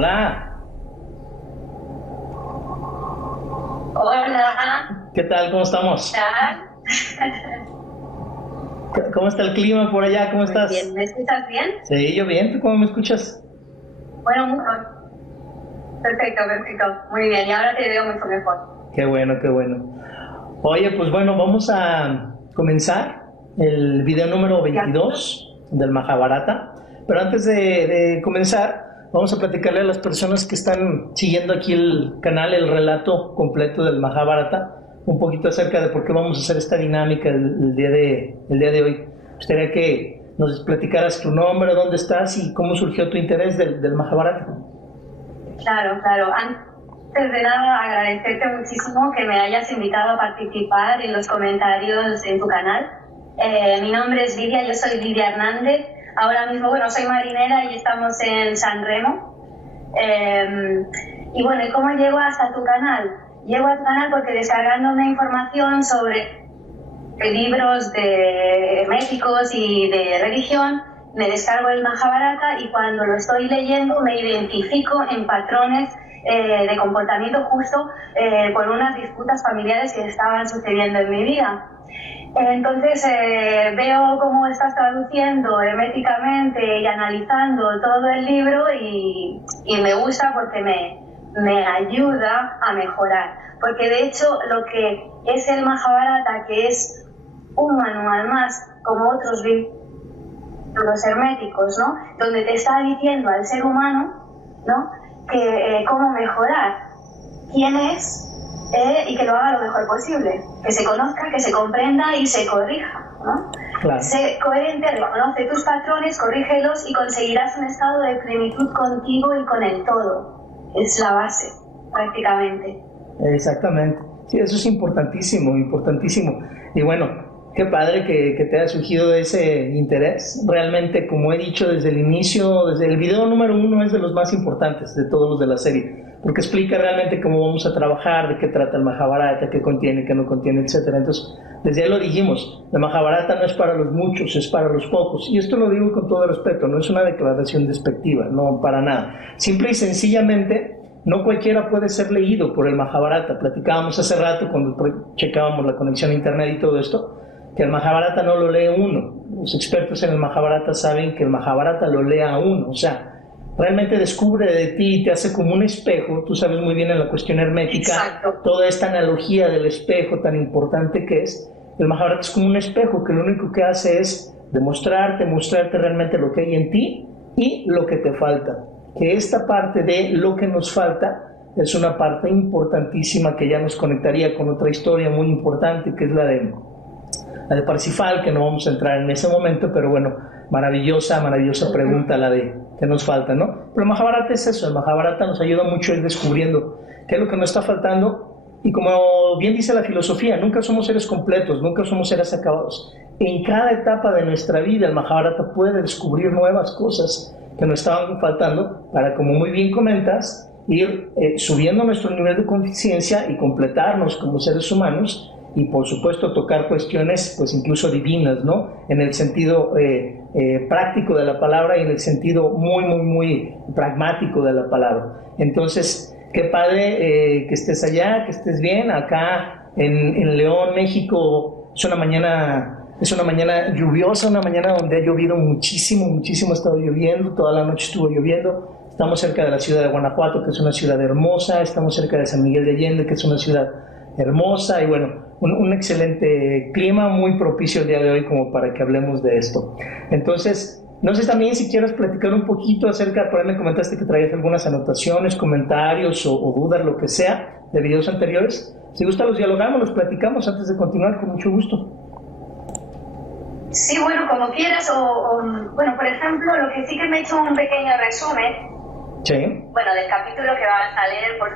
Hola. Hola. ¿Qué tal? ¿Cómo estamos? ¿Qué tal? ¿Cómo está el clima por allá? ¿Cómo Muy bien, estás? ¿me escuchas bien? Sí, yo bien. ¿Tú cómo me escuchas? Bueno, perfecto, perfecto. Muy bien, y ahora te veo mucho mejor. Qué bueno, qué bueno. Oye, pues bueno, vamos a comenzar el video número ¿De acuerdo? 22 del Mahabharata. Pero antes de comenzar, vamos a platicarle a las personas que están siguiendo aquí el canal, el relato completo del Mahabharata, un poquito acerca de por qué vamos a hacer esta dinámica el día de hoy. Me gustaría que nos platicaras tu nombre, dónde estás y cómo surgió tu interés del Mahabharata. Claro, claro. Antes de nada, agradecerte muchísimo que me hayas invitado a participar en los comentarios en tu canal. Mi nombre es Lidia, yo soy Lidia Hernández. Ahora mismo, bueno, soy marinera y estamos en San Remo. Y bueno, ¿y cómo llego hasta tu canal? Llego a tu canal porque descargándome información sobre libros de médicos y de religión, me descargo el Mahabharata y cuando lo estoy leyendo me identifico en patrones de comportamiento justo por unas disputas familiares que estaban sucediendo en mi vida. Entonces veo cómo estás traduciendo herméticamente y analizando todo el libro y me gusta porque me ayuda a mejorar. Porque de hecho lo que es el Mahabharata, que es un manual más, como otros libros herméticos, ¿no? Donde te está diciendo al ser humano, ¿no? Que cómo mejorar, quién es, y que lo haga lo mejor posible, que se conozca, que se comprenda y se corrija, ¿no? Claro. Sé coherente, reconoce tus patrones, corrígelos y conseguirás un estado de plenitud contigo y con el todo. Es la base, prácticamente. Exactamente. Sí, eso es importantísimo, importantísimo. Y bueno, qué padre que te haya surgido ese interés. Realmente, como he dicho desde el inicio, desde el video número 1 es de los más importantes de todos los de la serie, porque explica realmente cómo vamos a trabajar, de qué trata el Mahabharata, qué contiene, qué no contiene, etcétera. Entonces, desde ahí lo dijimos, el Mahabharata no es para los muchos, es para los pocos. Y esto lo digo con todo respeto, no es una declaración despectiva, no para nada. Simple y sencillamente, no cualquiera puede ser leído por el Mahabharata. Platicábamos hace rato cuando checábamos la conexión a internet y todo esto, que el Mahabharata no lo lee uno. Los expertos en el Mahabharata saben que el Mahabharata lo lee a uno, o sea, realmente descubre de ti y te hace como un espejo. Tú sabes muy bien en la cuestión hermética. Exacto. Toda esta analogía del espejo tan importante que es. El Mahabharata es como un espejo que lo único que hace es mostrarte realmente lo que hay en ti y lo que te falta. Que esta parte de lo que nos falta es una parte importantísima que ya nos conectaría con otra historia muy importante, que es la de Parsifal, que no vamos a entrar en ese momento, pero bueno, maravillosa pregunta la de qué nos falta, ¿no? Pero el Mahabharata es eso, el Mahabharata nos ayuda mucho a ir descubriendo qué es lo que nos está faltando, y como bien dice la filosofía, nunca somos seres completos, nunca somos seres acabados. En cada etapa de nuestra vida el Mahabharata puede descubrir nuevas cosas que nos estaban faltando para, como muy bien comentas, ir subiendo nuestro nivel de conciencia y completarnos como seres humanos, y por supuesto tocar cuestiones pues incluso divinas, ¿no? En el sentido práctico de la palabra y en el sentido muy pragmático de la palabra. Entonces, qué padre que estés allá, que estés bien. Acá en León, México, es una mañana lluviosa, una mañana donde ha llovido muchísimo, ha estado lloviendo, toda la noche estuvo lloviendo. Estamos cerca de la ciudad de Guanajuato, que es una ciudad hermosa, estamos cerca de San Miguel de Allende, que es una ciudad hermosa, y bueno, un excelente clima, muy propicio el día de hoy como para que hablemos de esto. Entonces, no sé también si quieres platicar un poquito acerca, por ahí me comentaste que traías algunas anotaciones, comentarios o dudas, lo que sea, de videos anteriores. Si gusta, los dialogamos, los platicamos antes de continuar, con mucho gusto. Sí, bueno, como quieras, bueno, por ejemplo, lo que sí que me he hecho un pequeño resumen, Sí. bueno, del capítulo que vas a leer, por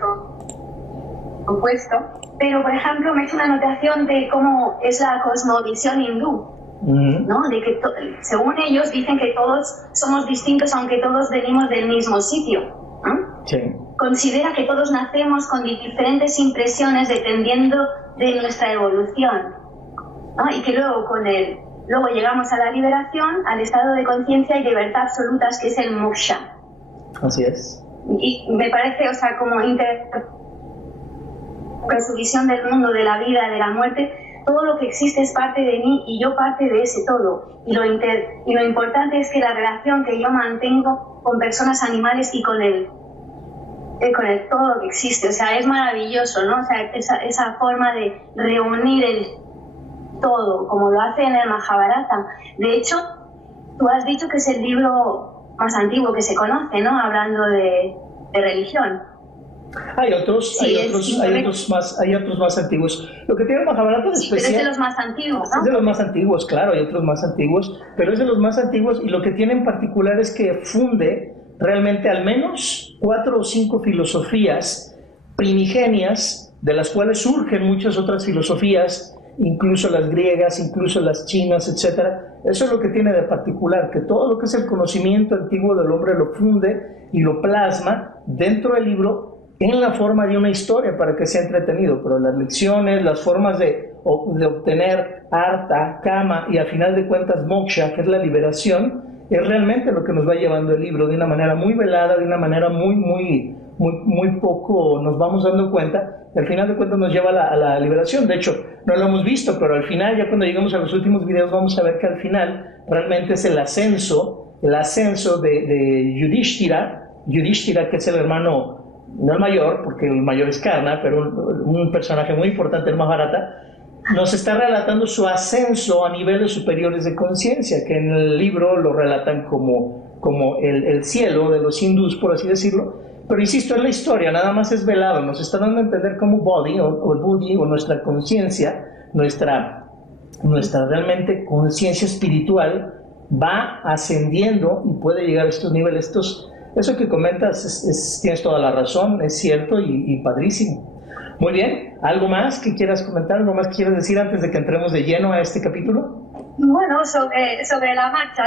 supuesto, pero por ejemplo me he hecho una anotación de cómo es la cosmovisión hindú, ¿no? De que según ellos dicen que todos somos distintos aunque todos venimos del mismo sitio, ¿no? Sí. Considera que todos nacemos con diferentes impresiones dependiendo de nuestra evolución, ¿no? Y que luego llegamos a la liberación, al estado de conciencia y libertad absolutas, que es el moksha. Así es. y me parece, o sea, como su visión del mundo, de la vida, de la muerte, todo lo que existe es parte de mí y yo parte de ese todo. Y lo importante es que la relación que yo mantengo con personas, animales y con el todo que existe, o sea, es maravilloso, ¿no? O sea, esa forma de reunir el todo, como lo hace en el Mahabharata. De hecho, tú has dicho que es el libro más antiguo que se conoce, ¿no? Hablando de religión. Hay otros más antiguos. Lo que tiene el Mahabharata es especial. Pero es de los más antiguos, ¿no? Es de los más antiguos, claro, hay otros más antiguos, pero es de los más antiguos, y lo que tiene en particular es que funde realmente al menos 4 o 5 filosofías primigenias, de las cuales surgen muchas otras filosofías, incluso las griegas, incluso las chinas, etc. Eso es lo que tiene de particular, que todo lo que es el conocimiento antiguo del hombre lo funde y lo plasma dentro del libro en la forma de una historia para que sea entretenido, pero las lecciones, las formas de obtener artha, kama y al final de cuentas moksha, que es la liberación, es realmente lo que nos va llevando el libro de una manera muy velada, de una manera muy poco nos vamos dando cuenta. Al final de cuentas nos lleva a la liberación. De hecho, no lo hemos visto, pero al final, ya cuando lleguemos a los últimos videos, vamos a ver que al final realmente es el ascenso de Yudhishthira, que es el hermano, no el mayor, porque el mayor es Karna, pero un personaje muy importante del Mahabharata, nos está relatando su ascenso a niveles superiores de conciencia, que en el libro lo relatan como el cielo de los hindús, por así decirlo. Pero insisto, en la historia nada más es velado, nos está dando a entender cómo body o el buddhi o nuestra conciencia, nuestra realmente conciencia espiritual va ascendiendo y puede llegar a estos niveles. Eso que comentas tienes toda la razón, es cierto y padrísimo. Muy bien, ¿algo más que quieras comentar? ¿Algo más que quieras decir antes de que entremos de lleno a este capítulo? Bueno, sobre la marcha,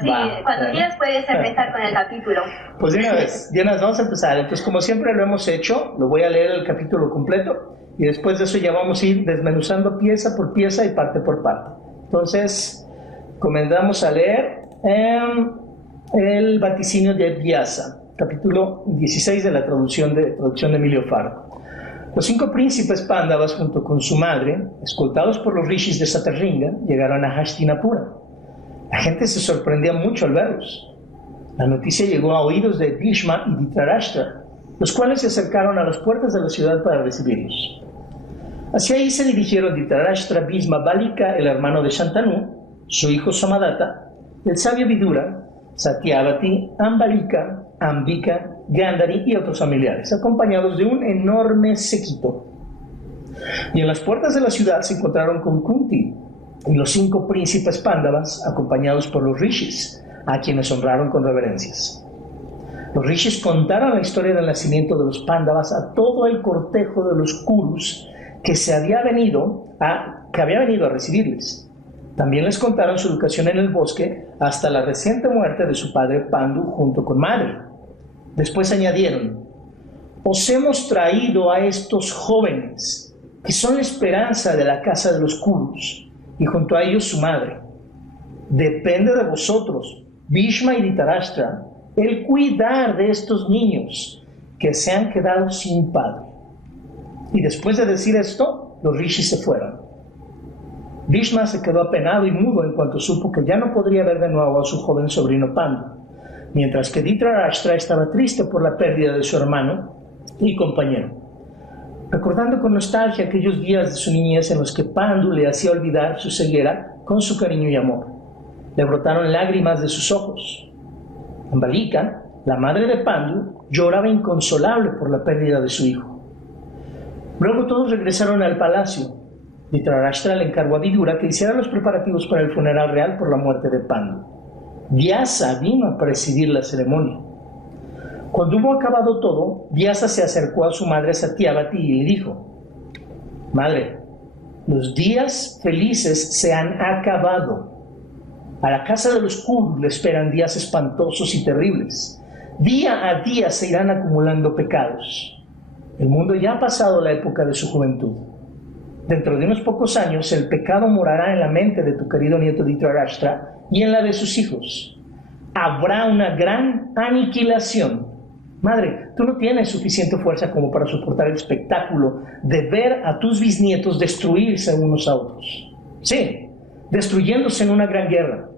sí. Cuando quieras puedes empezar con el capítulo. Pues de una vez, vamos a empezar. Entonces, como siempre lo hemos hecho, lo voy a leer el capítulo completo y después de eso ya vamos a ir desmenuzando pieza por pieza y parte por parte. Entonces, comenzamos a leer el vaticinio de Vyasa, capítulo 16 de la traducción de Emilio Faro. Los 5 príncipes Pándavas, junto con su madre, escoltados por los rishis de Satarringa, llegaron a Hastinapura. La gente se sorprendía mucho al verlos. La noticia llegó a oídos de Bhishma y Dhritarashtra, los cuales se acercaron a las puertas de la ciudad para recibirlos. Hacia ahí se dirigieron Dhritarashtra, Bhishma, Balika, el hermano de Shantanu, su hijo Somadatta, el sabio Vidura, Satyavati, Ambalika, Ambika, Gandhari y otros familiares, acompañados de un enorme séquito. Y en las puertas de la ciudad se encontraron con Kunti y los 5 príncipes Pándavas, acompañados por los rishis, a quienes honraron con reverencias. Los rishis contaron la historia del nacimiento de los Pándavas a todo el cortejo de los Kurus que había venido a recibirles. También les contaron su educación en el bosque hasta la reciente muerte de su padre Pandu junto con madre. Después añadieron: os hemos traído a estos jóvenes que son la esperanza de la casa de los Kurus y junto a ellos su madre. Depende de vosotros, Bhishma y Dhritarashtra, el cuidar de estos niños que se han quedado sin padre. Y después de decir esto, los rishis se fueron. Bhishma se quedó apenado y mudo en cuanto supo que ya no podría ver de nuevo a su joven sobrino Pandu, mientras que Dhritarashtra estaba triste por la pérdida de su hermano y compañero, recordando con nostalgia aquellos días de su niñez en los que Pandu le hacía olvidar su ceguera con su cariño y amor. Le brotaron lágrimas de sus ojos. Ambalika, la madre de Pandu, lloraba inconsolable por la pérdida de su hijo. Luego todos regresaron al palacio. Dhritarashtra le encargó a Vidura que hiciera los preparativos para el funeral real por la muerte de Pandu. Vyasa vino a presidir la ceremonia. Cuando hubo acabado todo, Vyasa se acercó a su madre Satyavati y le dijo: madre, los días felices se han acabado. A la casa de los Kurus le esperan días espantosos y terribles. Día a día se irán acumulando pecados. El mundo ya ha pasado la época de su juventud. Dentro de unos pocos años, el pecado morará en la mente de tu querido nieto Dhritarashtra y en la de sus hijos. Habrá una gran aniquilación Madre, tú no tienes suficiente fuerza como para soportar el espectáculo de ver a tus bisnietos destruirse unos a otros. Sí, destruyéndose en una gran guerra.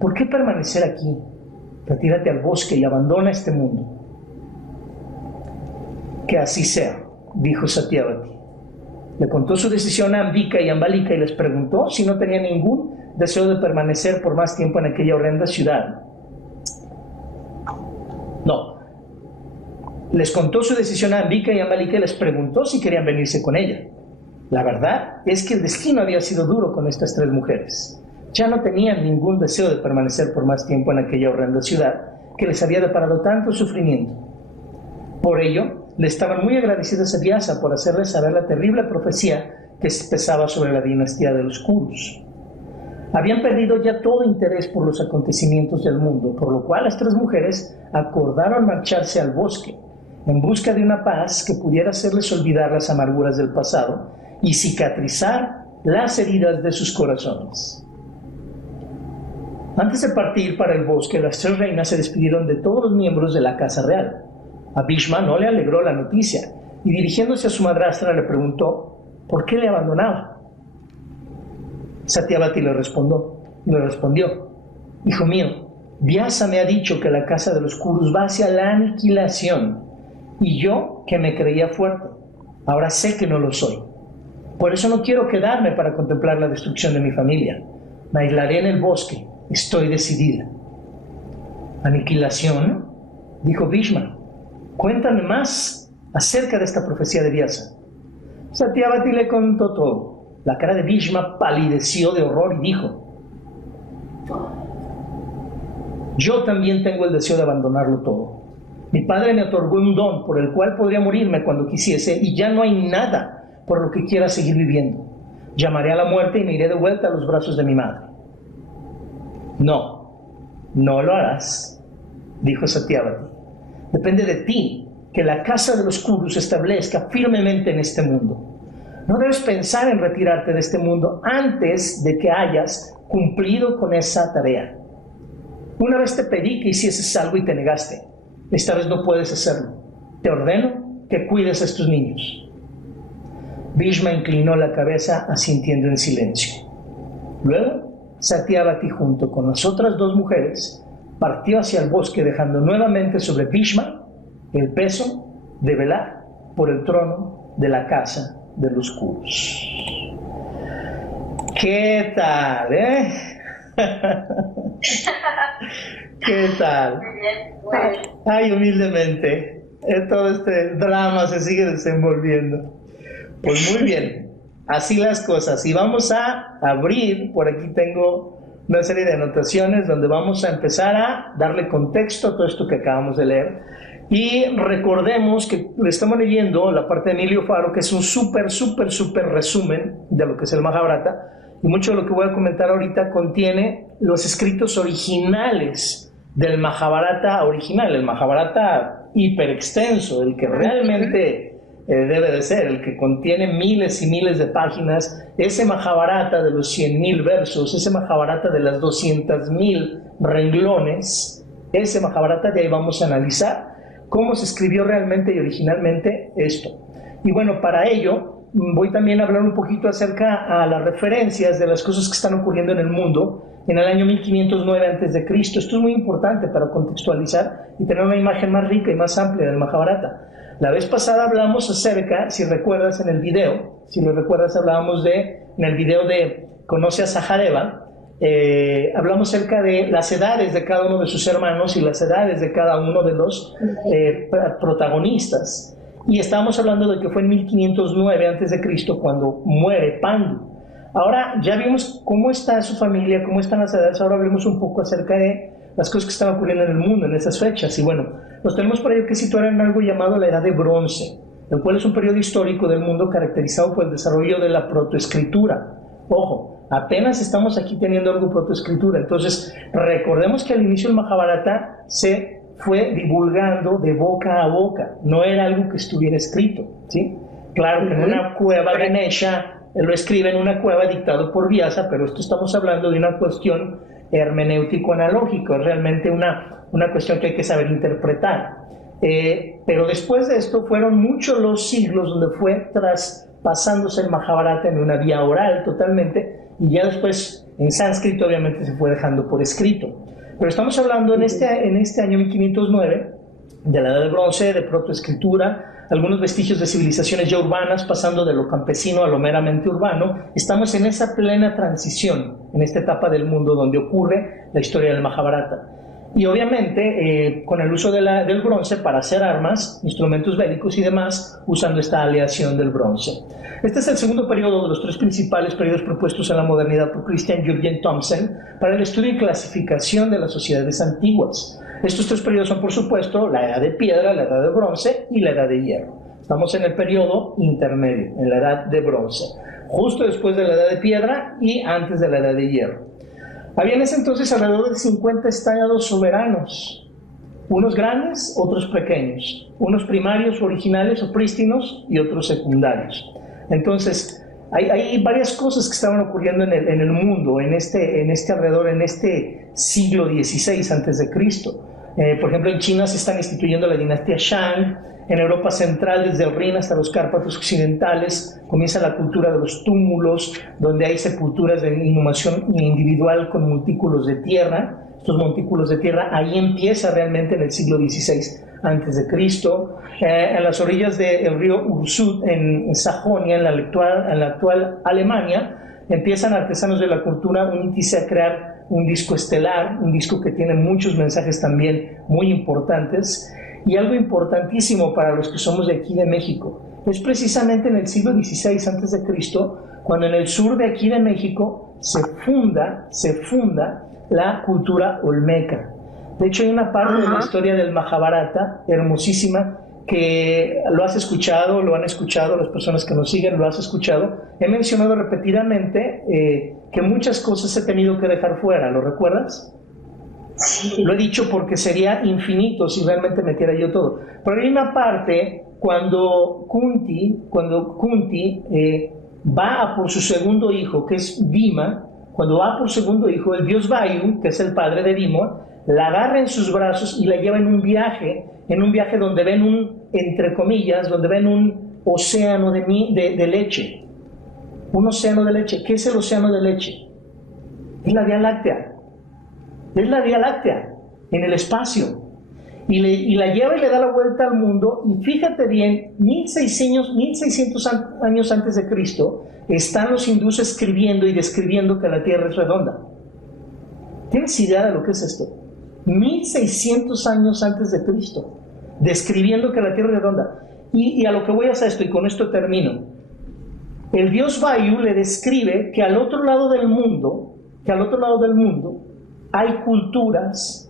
¿Por qué permanecer aquí? Retírate al bosque y abandona este mundo. Que así sea, dijo Satyavati. Le contó su decisión a Ambika y Ambalika y les preguntó si no tenía ningún deseo de permanecer por más tiempo en aquella horrenda ciudad. No. Les contó su decisión a Ambika y Ambalika y les preguntó si querían venirse con ella. La verdad es que el destino había sido duro con estas tres mujeres. Ya no tenían ningún deseo de permanecer por más tiempo en aquella horrenda ciudad que les había deparado tanto sufrimiento. Por ello, le estaban muy agradecidos a Vyasa por hacerles saber la terrible profecía que pesaba sobre la dinastía de los Kurus. Habían perdido ya todo interés por los acontecimientos del mundo, por lo cual las tres mujeres acordaron marcharse al bosque en busca de una paz que pudiera hacerles olvidar las amarguras del pasado y cicatrizar las heridas de sus corazones. Antes de partir para el bosque, las tres reinas se despidieron de todos los miembros de la casa real. A Bhishma no le alegró la noticia y dirigiéndose a su madrastra le preguntó ¿por qué le abandonaba? Satyavati le respondió, hijo mío, Vyasa me ha dicho que la casa de los Kurus va hacia la aniquilación y yo, que me creía fuerte, ahora sé que no lo soy. Por eso no quiero quedarme para contemplar la destrucción de mi familia. Me aislaré en el bosque, estoy decidida. ¿Aniquilación? Dijo Bhishma. Cuéntame más acerca de esta profecía de Vyasa. Satyavati le contó todo. La cara de Bhishma palideció de horror y dijo, yo también tengo el deseo de abandonarlo todo. Mi padre me otorgó un don por el cual podría morirme cuando quisiese y ya no hay nada por lo que quiera seguir viviendo. Llamaré a la muerte y me iré de vuelta a los brazos de mi madre. No lo harás, dijo Satyavati. Depende de ti que la casa de los Kurus se establezca firmemente en este mundo. No debes pensar en retirarte de este mundo antes de que hayas cumplido con esa tarea. Una vez te pedí que hicieses algo y te negaste. Esta vez no puedes hacerlo. Te ordeno que cuides a estos niños. Bhishma inclinó la cabeza asintiendo en silencio. Luego, Satyavati junto con las otras dos mujeres partió hacia el bosque dejando nuevamente sobre Bhishma el peso de velar por el trono de la casa de los Kurus. ¿Qué tal, ¿Qué tal? Muy bien. Ay, humildemente, todo este drama se sigue desenvolviendo. Pues muy bien, así las cosas. Y vamos a abrir, por aquí tengo una serie de anotaciones donde vamos a empezar a darle contexto a todo esto que acabamos de leer. Y recordemos que le estamos leyendo la parte de Emilio Faro, que es un súper resumen de lo que es el Mahabharata. Y mucho de lo que voy a comentar ahorita contiene los escritos originales del Mahabharata original, el Mahabharata hiperextenso, el que realmente debe de ser, el que contiene miles y miles de páginas, ese Mahabharata de los 100,000 versos, ese Mahabharata de las 200,000 renglones, ese Mahabharata, de ahí vamos a analizar cómo se escribió realmente y originalmente esto. Y bueno, para ello voy también a hablar un poquito acerca a las referencias de las cosas que están ocurriendo en el mundo en el año 1509 a.C. Esto es muy importante para contextualizar y tener una imagen más rica y más amplia del Mahabharata. La vez pasada hablamos acerca, si recuerdas en el video, hablábamos en el video de Conoce a Sahadeva, hablamos acerca de las edades de cada uno de sus hermanos y las edades de cada uno de los protagonistas. Y estábamos hablando de que fue en 1509 a.C. cuando muere Pandu. Ahora ya vimos cómo está su familia, cómo están las edades. Ahora hablemos un poco acerca de las cosas que están ocurriendo en el mundo en esas fechas. Y bueno, nos tenemos por ello que situar en algo llamado la Edad de Bronce, el cual es un periodo histórico del mundo caracterizado por el desarrollo de la protoescritura. Ojo, apenas estamos aquí teniendo algo protoescritura. Entonces, recordemos que al inicio del Mahabharata se fue divulgando de boca a boca, no era algo que estuviera escrito, ¿sí? Claro que en una cueva Ganesha lo escribe en una cueva dictado por Vyasa, pero esto estamos hablando de una cuestión hermenéutico-analógica, es realmente una cuestión que hay que saber interpretar. Pero después de esto fueron muchos los siglos donde fue traspasándose el Mahabharata en una vía oral totalmente, y ya después en sánscrito obviamente se fue dejando por escrito. Pero estamos hablando en este año 1509 de la Edad de Bronce, de protoescritura, algunos vestigios de civilizaciones ya urbanas pasando de lo campesino a lo meramente urbano. Estamos en esa plena transición, en esta etapa del mundo donde ocurre la historia del Mahabharata. Y obviamente con el uso del bronce para hacer armas, instrumentos bélicos y demás, usando esta aleación del bronce. Este es el segundo periodo de los tres principales periodos propuestos en la modernidad por Christian Jürgen Thomsen para el estudio y clasificación de las sociedades antiguas. Estos tres periodos son, por supuesto, la Edad de Piedra, la Edad de Bronce y la Edad de Hierro. Estamos en el periodo intermedio, en la Edad de Bronce, justo después de la Edad de Piedra y antes de la Edad de Hierro. Había en ese entonces alrededor de 50 estados soberanos, unos grandes, otros pequeños, unos primarios, originales o prístinos y otros secundarios. Entonces, hay varias cosas que estaban ocurriendo en el mundo, en este alrededor, en este siglo XVI antes de Cristo. Por ejemplo, en China se están instituyendo la dinastía Shang. En Europa Central, desde el Rin hasta los Cárpatos occidentales, comienza la cultura de los túmulos, donde hay sepulturas de inhumación individual con montículos de tierra. Estos montículos de tierra, ahí empieza realmente en el siglo XVI antes de Cristo. En las orillas del río Ursud, en Sajonia, en la actual Alemania, empiezan artesanos de la cultura unirse a crear un disco estelar, un disco que tiene muchos mensajes también muy importantes. Y algo importantísimo para los que somos de aquí de México, es precisamente en el siglo XVI a.C., cuando en el sur de aquí de México se funda la cultura olmeca. De hecho, hay una parte de la historia del Mahabharata hermosísima que lo has escuchado, lo han escuchado, las personas que nos siguen lo has escuchado. He mencionado repetidamente que muchas cosas he tenido que dejar fuera, ¿lo recuerdas? Sí. Lo he dicho porque sería infinito si realmente metiera yo todo. Pero hay una parte cuando Kunti va a por su segundo hijo, que es Bhima. Cuando va por segundo hijo, el dios Vayu, que es el padre de Bhima, la agarra en sus brazos y la lleva en un viaje donde ven entre comillas, donde ven un océano de leche. Un océano de leche. ¿Qué es el océano de leche? Es la Vía Láctea. Es la Vía Láctea, en el espacio. Y la lleva y le da la vuelta al mundo. Y fíjate bien, 1600 años antes de Cristo, están los hindúes escribiendo y describiendo que la Tierra es redonda. ¿Tienes idea de lo que es esto? 1600 años antes de Cristo, describiendo que la Tierra es redonda. Y a lo que voy a hacer esto, y con esto termino. El dios Vayu le describe que al otro lado del mundo, hay culturas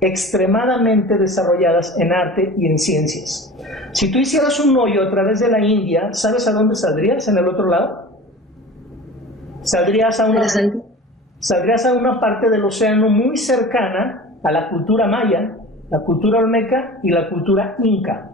extremadamente desarrolladas en arte y en ciencias. Si tú hicieras un hoyo a través de la India, ¿sabes a dónde saldrías en el otro lado? Saldrías a una parte del océano muy cercana a la cultura maya, la cultura olmeca y la cultura inca.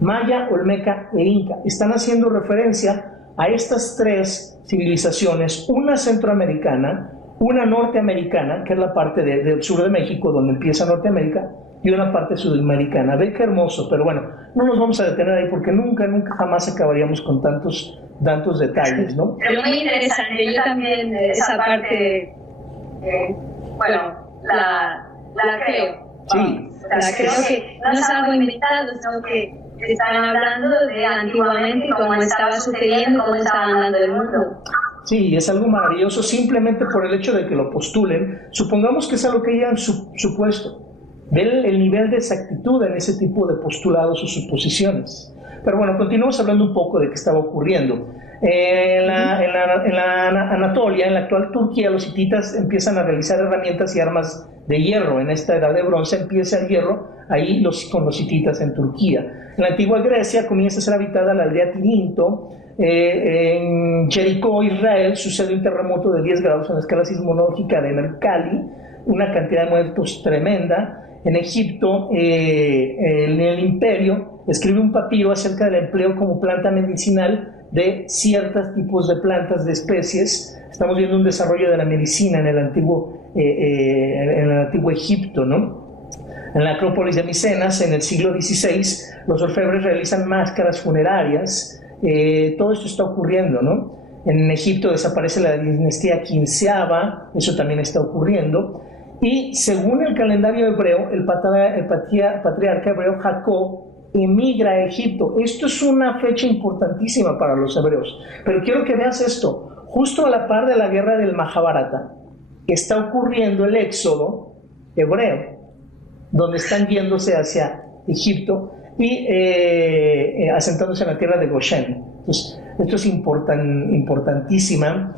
Maya, olmeca e inca. Están haciendo referencia a estas tres civilizaciones, una centroamericana, una norteamericana, que es la parte del sur de México, donde empieza Norteamérica, y una parte sudamericana. Ve qué hermoso, pero bueno, no nos vamos a detener ahí porque nunca jamás acabaríamos con tantos detalles, ¿no? Pero muy interesante, yo también esa parte, la creo. Sí. Creo que no es algo inventado, sino que están hablando de antiguamente cómo estaba sucediendo, cómo estaba andando el mundo. Sí, es algo maravilloso simplemente por el hecho de que lo postulen. Supongamos que es algo que hayan supuesto. Ve el nivel de exactitud en ese tipo de postulados o suposiciones. Pero bueno, continuamos hablando un poco de qué estaba ocurriendo. En la Anatolia, en la actual Turquía, los hititas empiezan a realizar herramientas y armas de hierro. En esta edad de bronce empieza el hierro ahí con los hititas en Turquía. En la antigua Grecia comienza a ser habitada la aldea Tirinto. En Jericó, Israel, sucede un terremoto de 10 grados en la escala sismológica de Mercalli, una cantidad de muertos tremenda. En Egipto, en el imperio, escribe un papiro acerca del empleo como planta medicinal de ciertos tipos de plantas, de especies. Estamos viendo un desarrollo de la medicina en el antiguo Egipto, ¿no? En la Acrópolis de Micenas, en el siglo XVI, los orfebres realizan máscaras funerarias. Todo esto está ocurriendo, ¿no? En Egipto desaparece la dinastía quinceava, eso también está ocurriendo. Y según el calendario hebreo, el patriarca hebreo Jacob emigra a Egipto. Esto es una fecha importantísima para los hebreos. Pero quiero que veas esto. Justo a la par de la guerra del Mahabharata, está ocurriendo el éxodo hebreo, donde están yéndose hacia Egipto y asentándose en la tierra de Goshen. Entonces, esto es importantísima.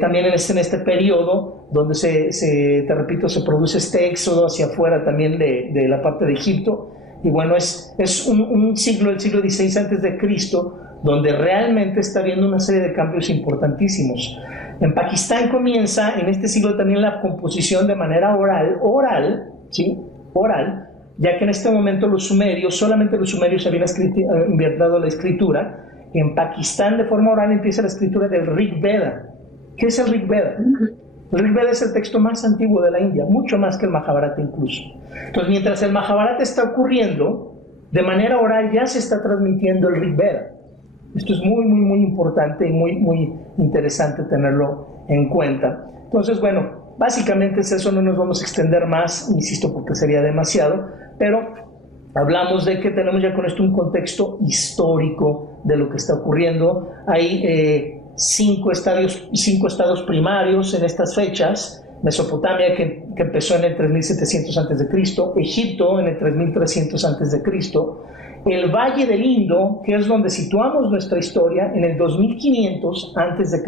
También en este periodo donde te repito, se produce este éxodo hacia afuera también de la parte de Egipto. Y bueno, es un siglo, el siglo XVI antes de Cristo, donde realmente está habiendo una serie de cambios importantísimos. En Pakistán comienza en este siglo también la composición de manera oral, ¿sí? Oral, ya que en este momento solamente los sumerios habían inventado la escritura. En Pakistán de forma oral empieza la escritura del Rig Veda. ¿Qué es el Rig Veda? El Rig Veda es el texto más antiguo de la India, mucho más que el Mahabharata incluso. Entonces, mientras el Mahabharata está ocurriendo, de manera oral ya se está transmitiendo el Rig Veda. Esto es muy, muy, muy importante y muy, muy interesante tenerlo en cuenta. Entonces, bueno, básicamente es eso, no nos vamos a extender más, insisto, porque sería demasiado, pero hablamos de que tenemos ya con esto un contexto histórico de lo que está ocurriendo. Hay 5 estados primarios en estas fechas: Mesopotamia, que empezó en el 3700 a.C., Egipto en el 3300 a.C., el Valle del Indo, que es donde situamos nuestra historia, en el 2500 a.C.,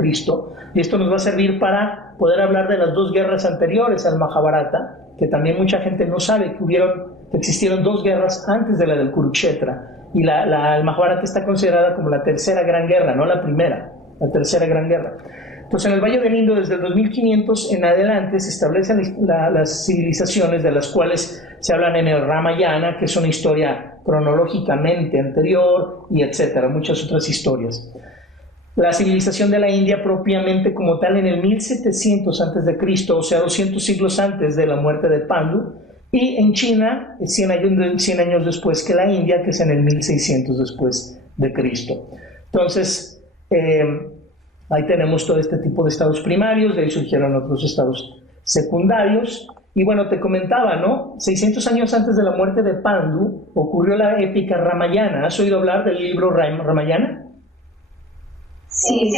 y esto nos va a servir para poder hablar de las 2 guerras anteriores al Mahabharata, que también mucha gente no sabe que existieron 2 guerras antes de la del Kurukshetra, y el Mahabharata está considerada como la tercera gran guerra, no la primera, la tercera gran guerra. Entonces, en el Valle del Indo, desde el 2500 en adelante, se establecen las civilizaciones de las cuales se hablan en el Ramayana, que es una historia cronológicamente anterior, y etcétera, muchas otras historias. La civilización de la India propiamente como tal en el 1700 a.C., o sea, 200 siglos antes de la muerte de Pandu, y en China, 100 años después que la India, que es en el 1600 después de Cristo. Entonces, ahí tenemos todo este tipo de estados primarios, de ahí surgieron otros estados secundarios. Y bueno, te comentaba, ¿no? 600 años antes de la muerte de Pandu ocurrió la épica Ramayana. ¿Has oído hablar del libro Ramayana? Sí.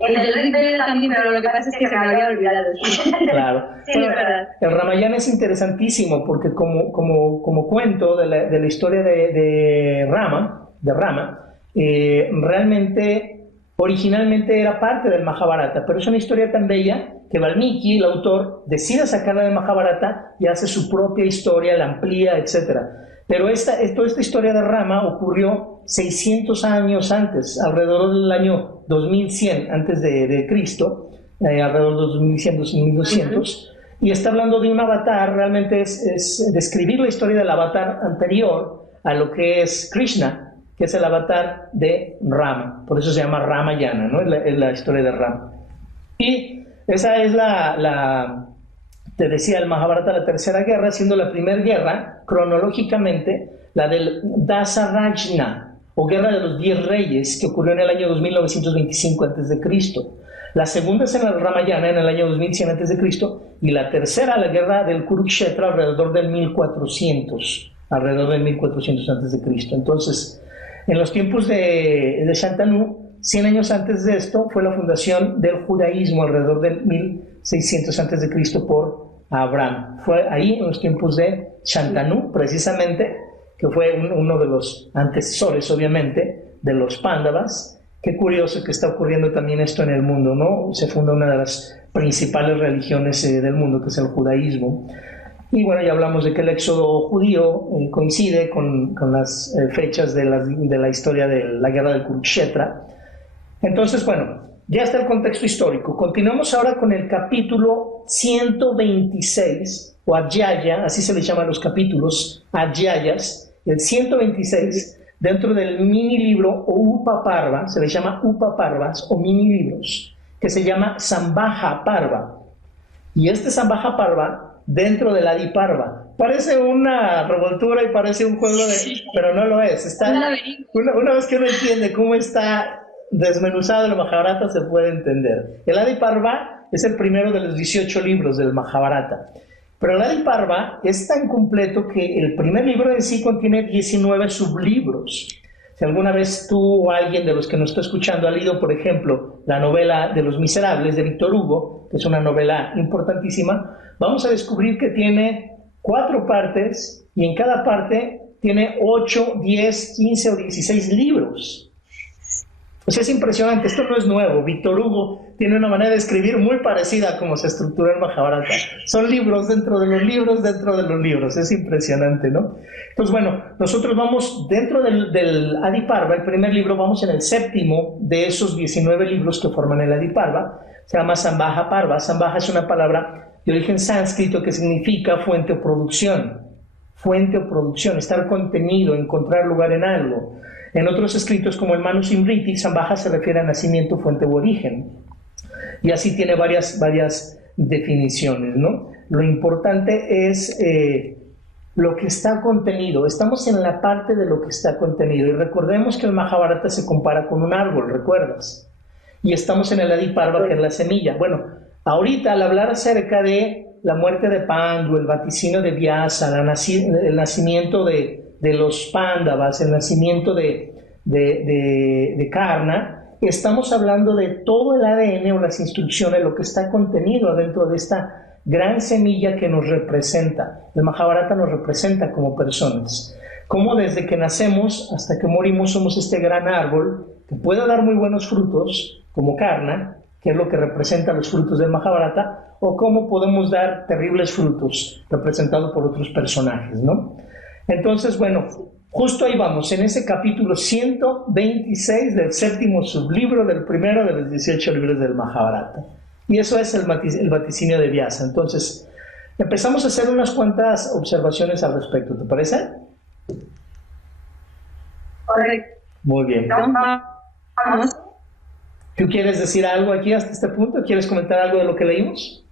En el Rig Veda también, pero lo que pasa es que se me había olvidado. Claro. Sí, bueno, es verdad. El Ramayana es interesantísimo porque como cuento de la historia de Rama, realmente originalmente era parte del Mahabharata, pero es una historia tan bella que Valmiki, el autor, decide sacarla del Mahabharata y hace su propia historia, la amplía, etc. Pero toda esta historia de Rama ocurrió 600 años antes, alrededor del año 2100 antes de Cristo, alrededor de 2100, 2200, y está hablando de un avatar. Realmente es describir la historia del avatar anterior a lo que es Krishna, que es el avatar de Rama. Por eso se llama Ramayana, ¿no? Es la historia de Rama. Y esa es te decía, el Mahabharata, la tercera guerra, siendo la primera guerra, cronológicamente, la del Dasarajna, o Guerra de los 10 Reyes, que ocurrió en el año 2925 a.C. La segunda es en el Ramayana, en el año 2100 a.C., y la tercera, la Guerra del Kurukshetra, alrededor del 1400 a.C. Entonces, en los tiempos de Shantanu, 100 años antes de esto, fue la fundación del judaísmo, alrededor del 1600 a.C. por Abraham. Fue ahí, en los tiempos de Shantanu, precisamente, que fue uno de los antecesores, obviamente, de los Pándavas. Qué curioso que está ocurriendo también esto en el mundo, ¿no? Se funda una de las principales religiones del mundo, que es el judaísmo. Y bueno, ya hablamos de que el éxodo judío coincide con las fechas de la historia de la guerra del Kurukshetra. Entonces, bueno, ya está el contexto histórico. Continuamos ahora con el capítulo 126, o Adhyaya, así se le llaman los capítulos, Adhyayas. El 126, dentro del mini libro o Upaparva, se le llama Upaparvas o mini libros, que se llama Sambhaja Parva. Y este Sambhaja Parva, dentro del Adi Parva, Parece una revoltura y parece un juego de... Pero no lo es. Está, una vez que uno entiende cómo está desmenuzado el Mahabharata, se puede entender. El Adi Parva es el primero de los 18 libros del Mahabharata. Pero el Adi Parva es tan completo que el primer libro en sí contiene 19 sublibros. Si alguna vez tú o alguien de los que nos está escuchando ha leído, por ejemplo, la novela de Los Miserables de Víctor Hugo, que es una novela importantísima, vamos a descubrir que tiene 4 partes y en cada parte tiene 8, 10, 15 o 16 libros. O sea, es impresionante, esto no es nuevo. Víctor Hugo tiene una manera de escribir muy parecida a cómo se estructura el Mahabharata. Son libros dentro de los libros, dentro de los libros. Es impresionante, ¿no? Entonces, bueno, nosotros vamos dentro del Adi Parva, el primer libro, vamos en el 7º de esos 19 libros que forman el Adi Parva. Se llama Sambhaja Parva. Sambhaja es una palabra de origen sánscrito que significa fuente o producción. Fuente o producción, estar contenido, encontrar lugar en algo. En otros escritos, como el Manusmriti, Sambhaja se refiere a nacimiento, fuente u origen. Y así tiene varias definiciones, ¿no? Lo importante es lo que está contenido. Estamos en la parte de lo que está contenido. Y recordemos que el Mahabharata se compara con un árbol, ¿recuerdas? Y estamos en el Adi Parva, que es la semilla. Bueno, ahorita al hablar acerca de la muerte de Pandu, el vaticinio de Vyasa, el nacimiento de los Pándavas, el nacimiento de Karna, estamos hablando de todo el ADN o las instrucciones, lo que está contenido adentro de esta gran semilla que nos representa. El Mahabharata nos representa como personas. Como desde que nacemos hasta que morimos somos este gran árbol que puede dar muy buenos frutos, como Karna, que es lo que representa los frutos del Mahabharata, o cómo podemos dar terribles frutos representados por otros personajes, ¿no? Entonces, bueno, justo ahí vamos, en ese capítulo 126 del 7º sublibro del primero de los 18 libros del Mahabharata. Y eso es el vaticinio de Vyasa. Entonces, empezamos a hacer unas cuantas observaciones al respecto, ¿te parece? Correcto. Muy bien. Vamos. ¿Tú quieres decir algo aquí hasta este punto? ¿Quieres comentar algo de lo que leímos?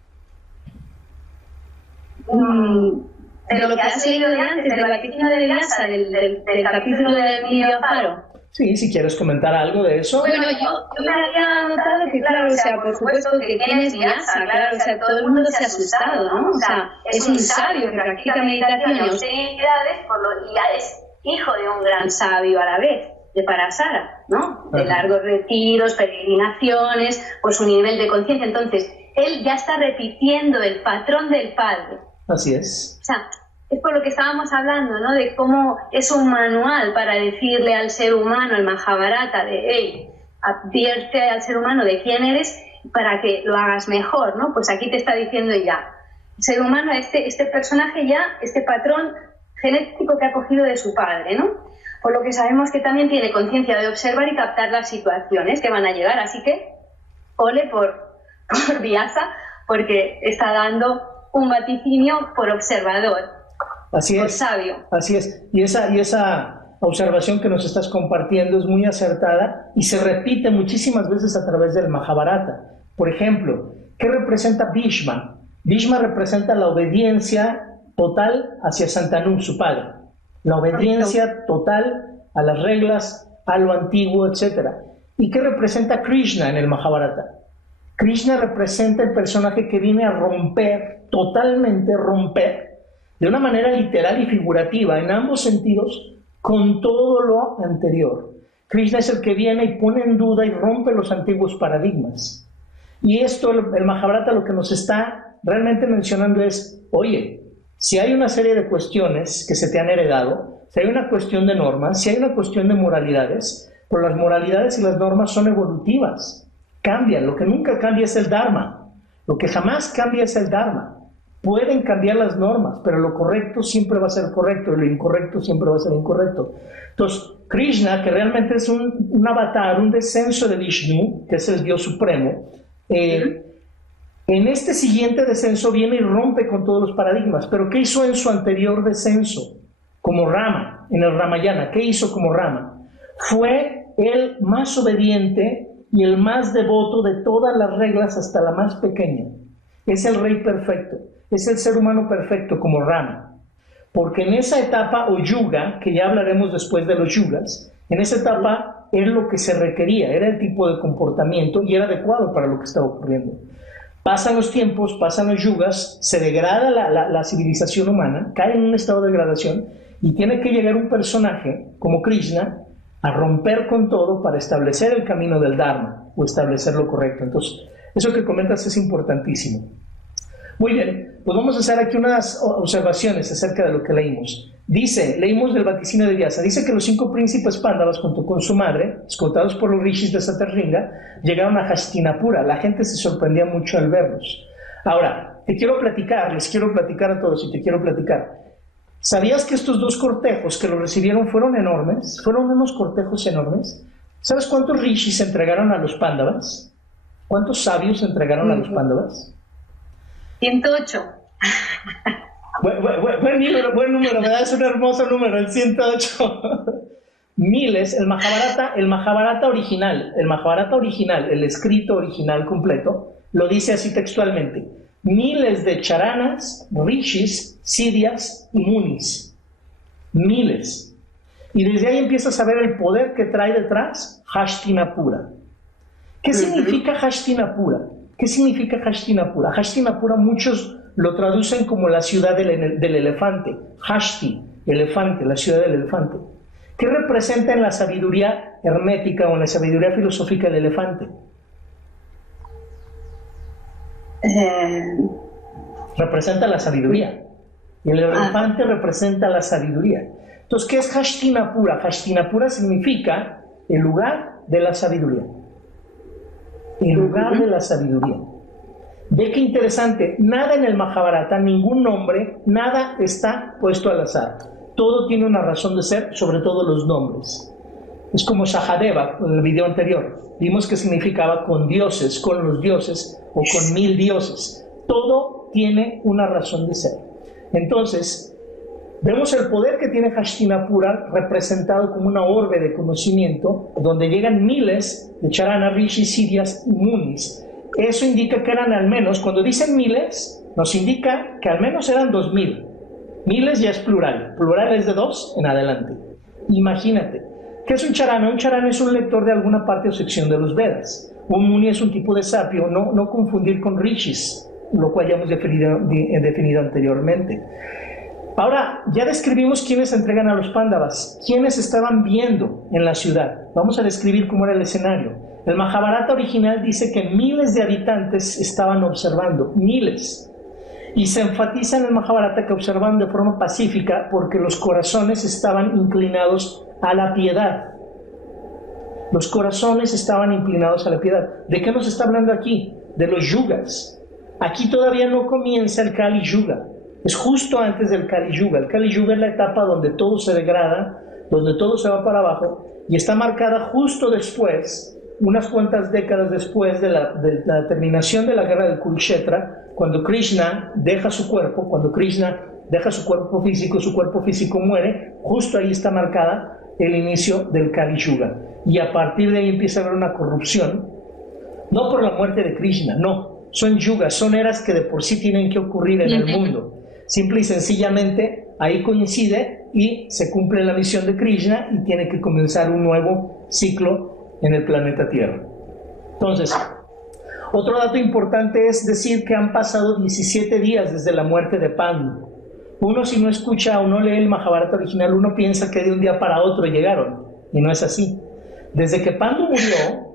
De lo que has leído de antes, del vaticinio de Vyasa, del capítulo del Emilio Faro. Sí, si quieres comentar algo de eso. Bueno, yo me había notado que, claro, o sea, por supuesto que quién es Vyasa, claro, o sea, todo el mundo se ha asustado, ¿no? O sea, es un sabio que practica meditación y austeridades, y ya es hijo de un gran sabio a la vez, de Parasara, ¿no? De largos retiros, peregrinaciones, por su nivel de conciencia. Entonces, él ya está repitiendo el patrón del padre. Así es. O sea, es por lo que estábamos hablando, ¿no? De cómo es un manual para decirle al ser humano, al Mahabharata, de, hey, advierte al ser humano de quién eres para que lo hagas mejor, ¿no? Pues aquí te está diciendo ya, el ser humano, este personaje ya, este patrón genético que ha cogido de su padre, ¿no? Por lo que sabemos que también tiene conciencia de observar y captar las situaciones que van a llegar, así que ole por Vyasa, porque está dando un vaticinio por observador. Así es, sabio. Así es. Y esa observación que nos estás compartiendo es muy acertada y se repite muchísimas veces a través del Mahabharata. Por ejemplo, ¿qué representa Bhishma? Bhishma representa la obediencia total hacia Santanu, su padre. La obediencia total a las reglas, a lo antiguo, etc. ¿Y qué representa Krishna en el Mahabharata? Krishna representa el personaje que viene a romper, totalmente romper, de una manera literal y figurativa, en ambos sentidos, con todo lo anterior. Krishna es el que viene y pone en duda y rompe los antiguos paradigmas. Y esto, el Mahabharata, lo que nos está realmente mencionando es, oye, si hay una serie de cuestiones que se te han heredado, si hay una cuestión de normas, si hay una cuestión de moralidades, pues las moralidades y las normas son evolutivas, cambian. Lo que nunca cambia es el Dharma. Lo que jamás cambia es el Dharma. Pueden cambiar las normas, pero lo correcto siempre va a ser correcto y lo incorrecto siempre va a ser incorrecto. Entonces, Krishna, que realmente es un avatar, un descenso de Vishnu, que es el Dios supremo, en este siguiente descenso viene y rompe con todos los paradigmas. Pero ¿qué hizo en su anterior descenso? Como Rama, en el Ramayana, ¿qué hizo como Rama? Fue el más obediente y el más devoto de todas las reglas hasta la más pequeña. Es el rey perfecto, es el ser humano perfecto como Rama. porque en esa etapa o yuga, que ya hablaremos después de los yugas, en esa etapa era lo que se requería, era el tipo de comportamiento y era adecuado para lo que estaba ocurriendo. Pasan los tiempos, pasan los yugas, se degrada la civilización humana, cae en un estado de degradación y tiene que llegar un personaje como Krishna a romper con todo para establecer el camino del Dharma o establecer lo correcto. Entonces, eso que comentas es importantísimo. Muy bien, pues vamos a hacer aquí unas observaciones acerca de lo que leímos. Leímos del vaticinio de Vyasa, dice que los 5 príncipes Pándavas junto con su madre, escoltados por los rishis de Satarringa, llegaron a Hastinapura. La gente se sorprendía mucho al verlos. Ahora, les quiero platicar a todos y te quiero platicar. ¿Sabías que estos 2 cortejos que lo recibieron fueron enormes? Fueron unos cortejos enormes. ¿Sabes cuántos rishis entregaron a los Pándavas? ¿Cuántos sabios entregaron a los Pándavas? 108. Buen número, ¿verdad? Es un hermoso número, el 108. Miles, el Mahabharata original, el escrito original completo, lo dice así textualmente: miles de charanas, rishis, siddhas y munis. Miles. Y desde ahí empiezas a ver el poder que trae detrás Hastinapura. ¿Qué significa Hastinapura? ¿Qué significa Hastinapura? Hastinapura muchos lo traducen como la ciudad del elefante. Hashti, elefante, la ciudad del elefante. ¿Qué representa en la sabiduría hermética o en la sabiduría filosófica el elefante? Representa la sabiduría. Y el elefante representa la sabiduría. Entonces, ¿qué es Hastinapura? Hastinapura significa el lugar de la sabiduría. El lugar de la sabiduría. Ve qué interesante, nada en el Mahabharata, ningún nombre, nada está puesto al azar. Todo tiene una razón de ser, sobre todo los nombres. Es como Sahadeva, en el video anterior. Vimos que significaba con dioses, con los dioses o con 1000 dioses. Todo tiene una razón de ser. Entonces, vemos el poder que tiene Hastinapura representado como una orbe de conocimiento, donde llegan miles de charanas, rishis, siddhas y munis. Eso indica que eran al menos, cuando dicen miles, nos indica que al menos eran 2000. Miles ya es plural, plural es de 2 en adelante. Imagínate, ¿qué es un charana? Un charana es un lector de alguna parte o sección de los Vedas. Un muni es un tipo de sapio, no confundir con rishis, lo cual ya hemos definido anteriormente. Ahora, ya describimos quiénes entregan a los Pándavas, quiénes estaban viendo en la ciudad. Vamos a describir cómo era el escenario. El Mahabharata original dice que miles de habitantes estaban observando, miles. Y se enfatiza en el Mahabharata que observaban de forma pacífica porque los corazones estaban inclinados a la piedad. Los corazones estaban inclinados a la piedad. ¿De qué nos está hablando aquí? De los yugas. Aquí todavía no comienza el Kali Yuga. Es justo antes del Kali Yuga. El Kali Yuga es la etapa donde todo se degrada, donde todo se va para abajo, y está marcada justo después, unas cuantas décadas después de la terminación de la guerra del Kurukshetra, cuando Krishna deja su cuerpo, su cuerpo físico muere, justo ahí está marcada el inicio del Kali Yuga. Y a partir de ahí empieza a haber una corrupción, no por la muerte de Krishna, no, son yugas, son eras que de por sí tienen que ocurrir en el mundo. Simple y sencillamente ahí coincide y se cumple la misión de Krishna y tiene que comenzar un nuevo ciclo en el planeta Tierra. Entonces, otro dato importante es decir que han pasado 17 días desde la muerte de Pandu. Uno, si no escucha o no lee el Mahabharata original, uno piensa que de un día para otro llegaron, y no es así. Desde que Pandu murió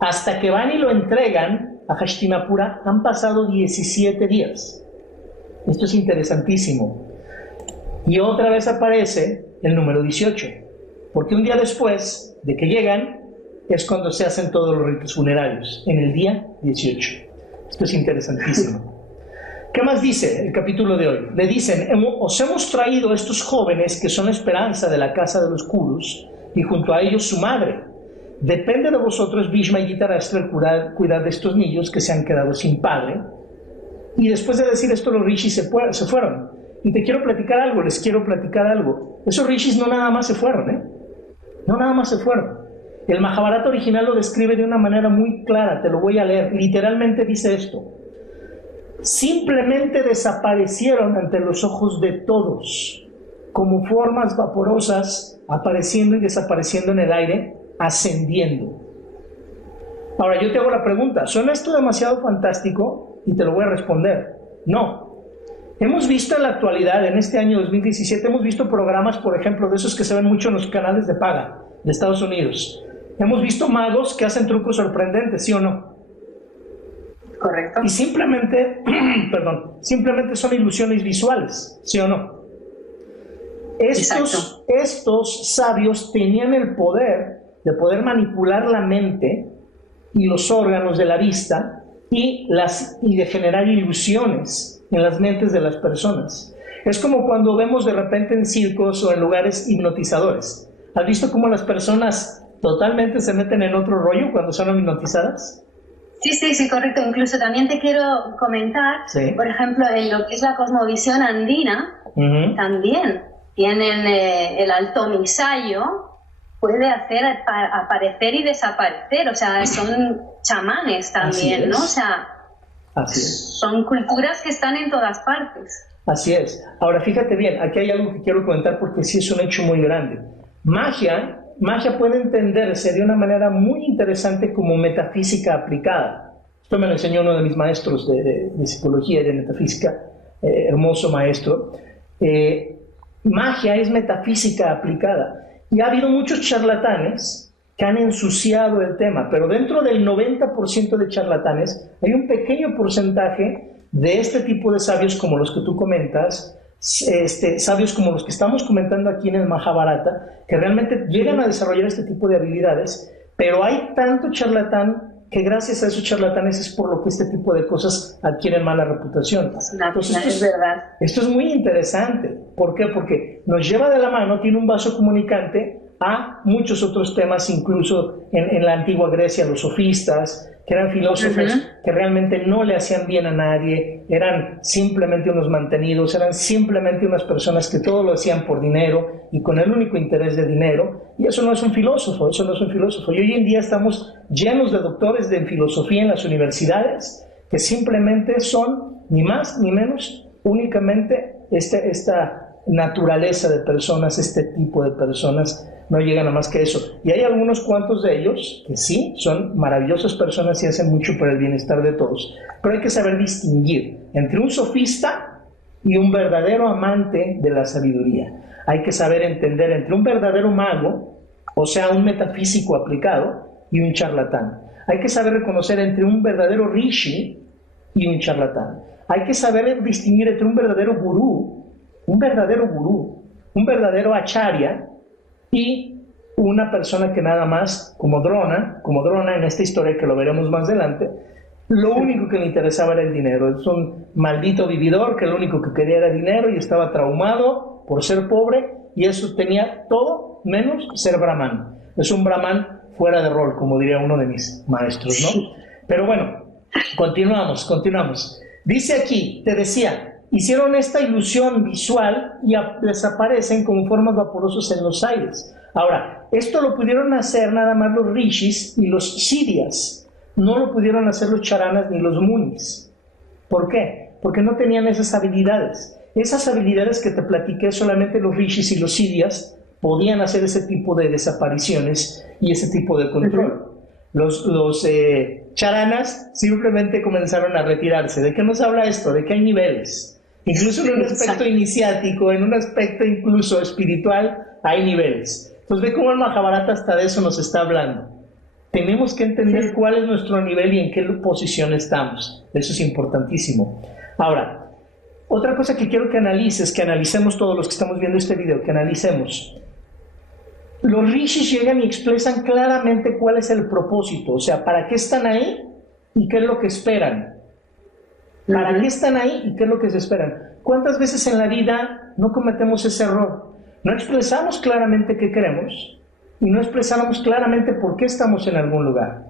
hasta que van y lo entregan a Hastinapura han pasado 17 días. Esto es interesantísimo. Y otra vez aparece el número 18, porque un día después de que llegan es cuando se hacen todos los ritos funerarios, en el día 18. Esto es interesantísimo. ¿Qué más dice el capítulo de hoy? Le dicen: os hemos traído estos jóvenes que son la esperanza de la casa de los Kurus, y junto a ellos su madre. Depende de vosotros, Bhishma y Dhritarashtra, cuidar de estos niños que se han quedado sin padre. Y después de decir esto, los rishis se fueron. Y les quiero platicar algo. Esos rishis no nada más se fueron, No nada más se fueron. El Mahabharata original lo describe de una manera muy clara, te lo voy a leer. Literalmente dice esto: simplemente desaparecieron ante los ojos de todos. como formas vaporosas apareciendo y desapareciendo en el aire, ascendiendo. Ahora yo te hago la pregunta, ¿suena esto demasiado fantástico? Y te lo voy a responder, no. Hemos visto en la actualidad, en este año 2017, hemos visto programas, por ejemplo, de esos que se ven mucho en los canales de paga de Estados Unidos. Hemos visto magos que hacen trucos sorprendentes, ¿sí o no? Correcto. Y simplemente, simplemente son ilusiones visuales, ¿sí o no? Estos sabios tenían el poder de poder manipular la mente y los órganos de la vista y de generar ilusiones en las mentes de las personas. Es como cuando vemos de repente en circos o en lugares hipnotizadores. ¿Has visto cómo las personas totalmente se meten en otro rollo cuando son hipnotizadas? Sí, correcto. Incluso también te quiero comentar, por ejemplo, en lo que es la cosmovisión andina, también tienen el altomisayo, puede hacer aparecer y desaparecer, o sea, son chamanes también, ¿no? O sea, son culturas que están en todas partes. Así es. Ahora, fíjate bien, aquí hay algo que quiero comentar porque sí es un hecho muy grande. Magia puede entenderse de una manera muy interesante como metafísica aplicada. Esto me lo enseñó uno de mis maestros de psicología y de metafísica, hermoso maestro. Magia es metafísica aplicada. Y ha habido muchos charlatanes que han ensuciado el tema, pero dentro del 90% de charlatanes hay un pequeño porcentaje de este tipo de sabios como los que tú comentas, sabios como los que estamos comentando aquí en el Mahabharata, que realmente llegan a desarrollar este tipo de habilidades, pero hay tanto charlatán que gracias a esos charlatanes es por lo que este tipo de cosas adquieren mala reputación. Entonces, es verdad. Esto es muy interesante. ¿Por qué? Porque nos lleva de la mano, tiene un vaso comunicante a muchos otros temas, incluso en la antigua Grecia, los sofistas, que eran filósofos que realmente no le hacían bien a nadie, eran simplemente unos mantenidos, eran simplemente unas personas que todo lo hacían por dinero y con el único interés de dinero, y eso no es un filósofo, eso no es un filósofo. Y hoy en día estamos llenos de doctores de filosofía en las universidades que simplemente son, ni más ni menos, únicamente esta naturaleza de personas, este tipo de personas, no llegan a más que eso. Y hay algunos cuantos de ellos que sí, son maravillosas personas y hacen mucho por el bienestar de todos. Pero hay que saber distinguir entre un sofista y un verdadero amante de la sabiduría. Hay que saber entender entre un verdadero mago, o sea, un metafísico aplicado, y un charlatán. Hay que saber reconocer entre un verdadero rishi y un charlatán. Hay que saber distinguir entre un verdadero gurú, un verdadero acharya, y una persona que nada más, como Drona en esta historia que lo veremos más adelante, lo único que le interesaba era el dinero. Es un maldito vividor que lo único que quería era dinero y estaba traumado por ser pobre, y eso tenía todo menos ser brahman. Es un brahman fuera de rol, como diría uno de mis maestros, ¿no? Pero bueno, continuamos. Dice aquí, te decía, hicieron esta ilusión visual y desaparecen como formas vaporosas en los aires. Ahora, esto lo pudieron hacer nada más los rishis y los siddhas. No lo pudieron hacer los charanas ni los munis. ¿Por qué? Porque no tenían esas habilidades. Esas habilidades que te platiqué, solamente los rishis y los siddhas podían hacer ese tipo de desapariciones y ese tipo de control. Los charanas simplemente comenzaron a retirarse. ¿De qué nos habla esto? De que hay niveles. Incluso en un aspecto iniciático, en un aspecto incluso espiritual, hay niveles. Entonces ve cómo el Mahabharata hasta de eso nos está hablando. Tenemos que entender cuál es nuestro nivel y en qué posición estamos. Eso es importantísimo. Ahora, otra cosa que quiero que analices, que analicemos todos los que estamos viendo este video, que analicemos. Los rishis llegan y expresan claramente cuál es el propósito, o sea, para qué están ahí y qué es lo que esperan. ¿Para qué están ahí y qué es lo que se esperan? ¿Cuántas veces en la vida no cometemos ese error? No expresamos claramente qué queremos y no expresamos claramente por qué estamos en algún lugar.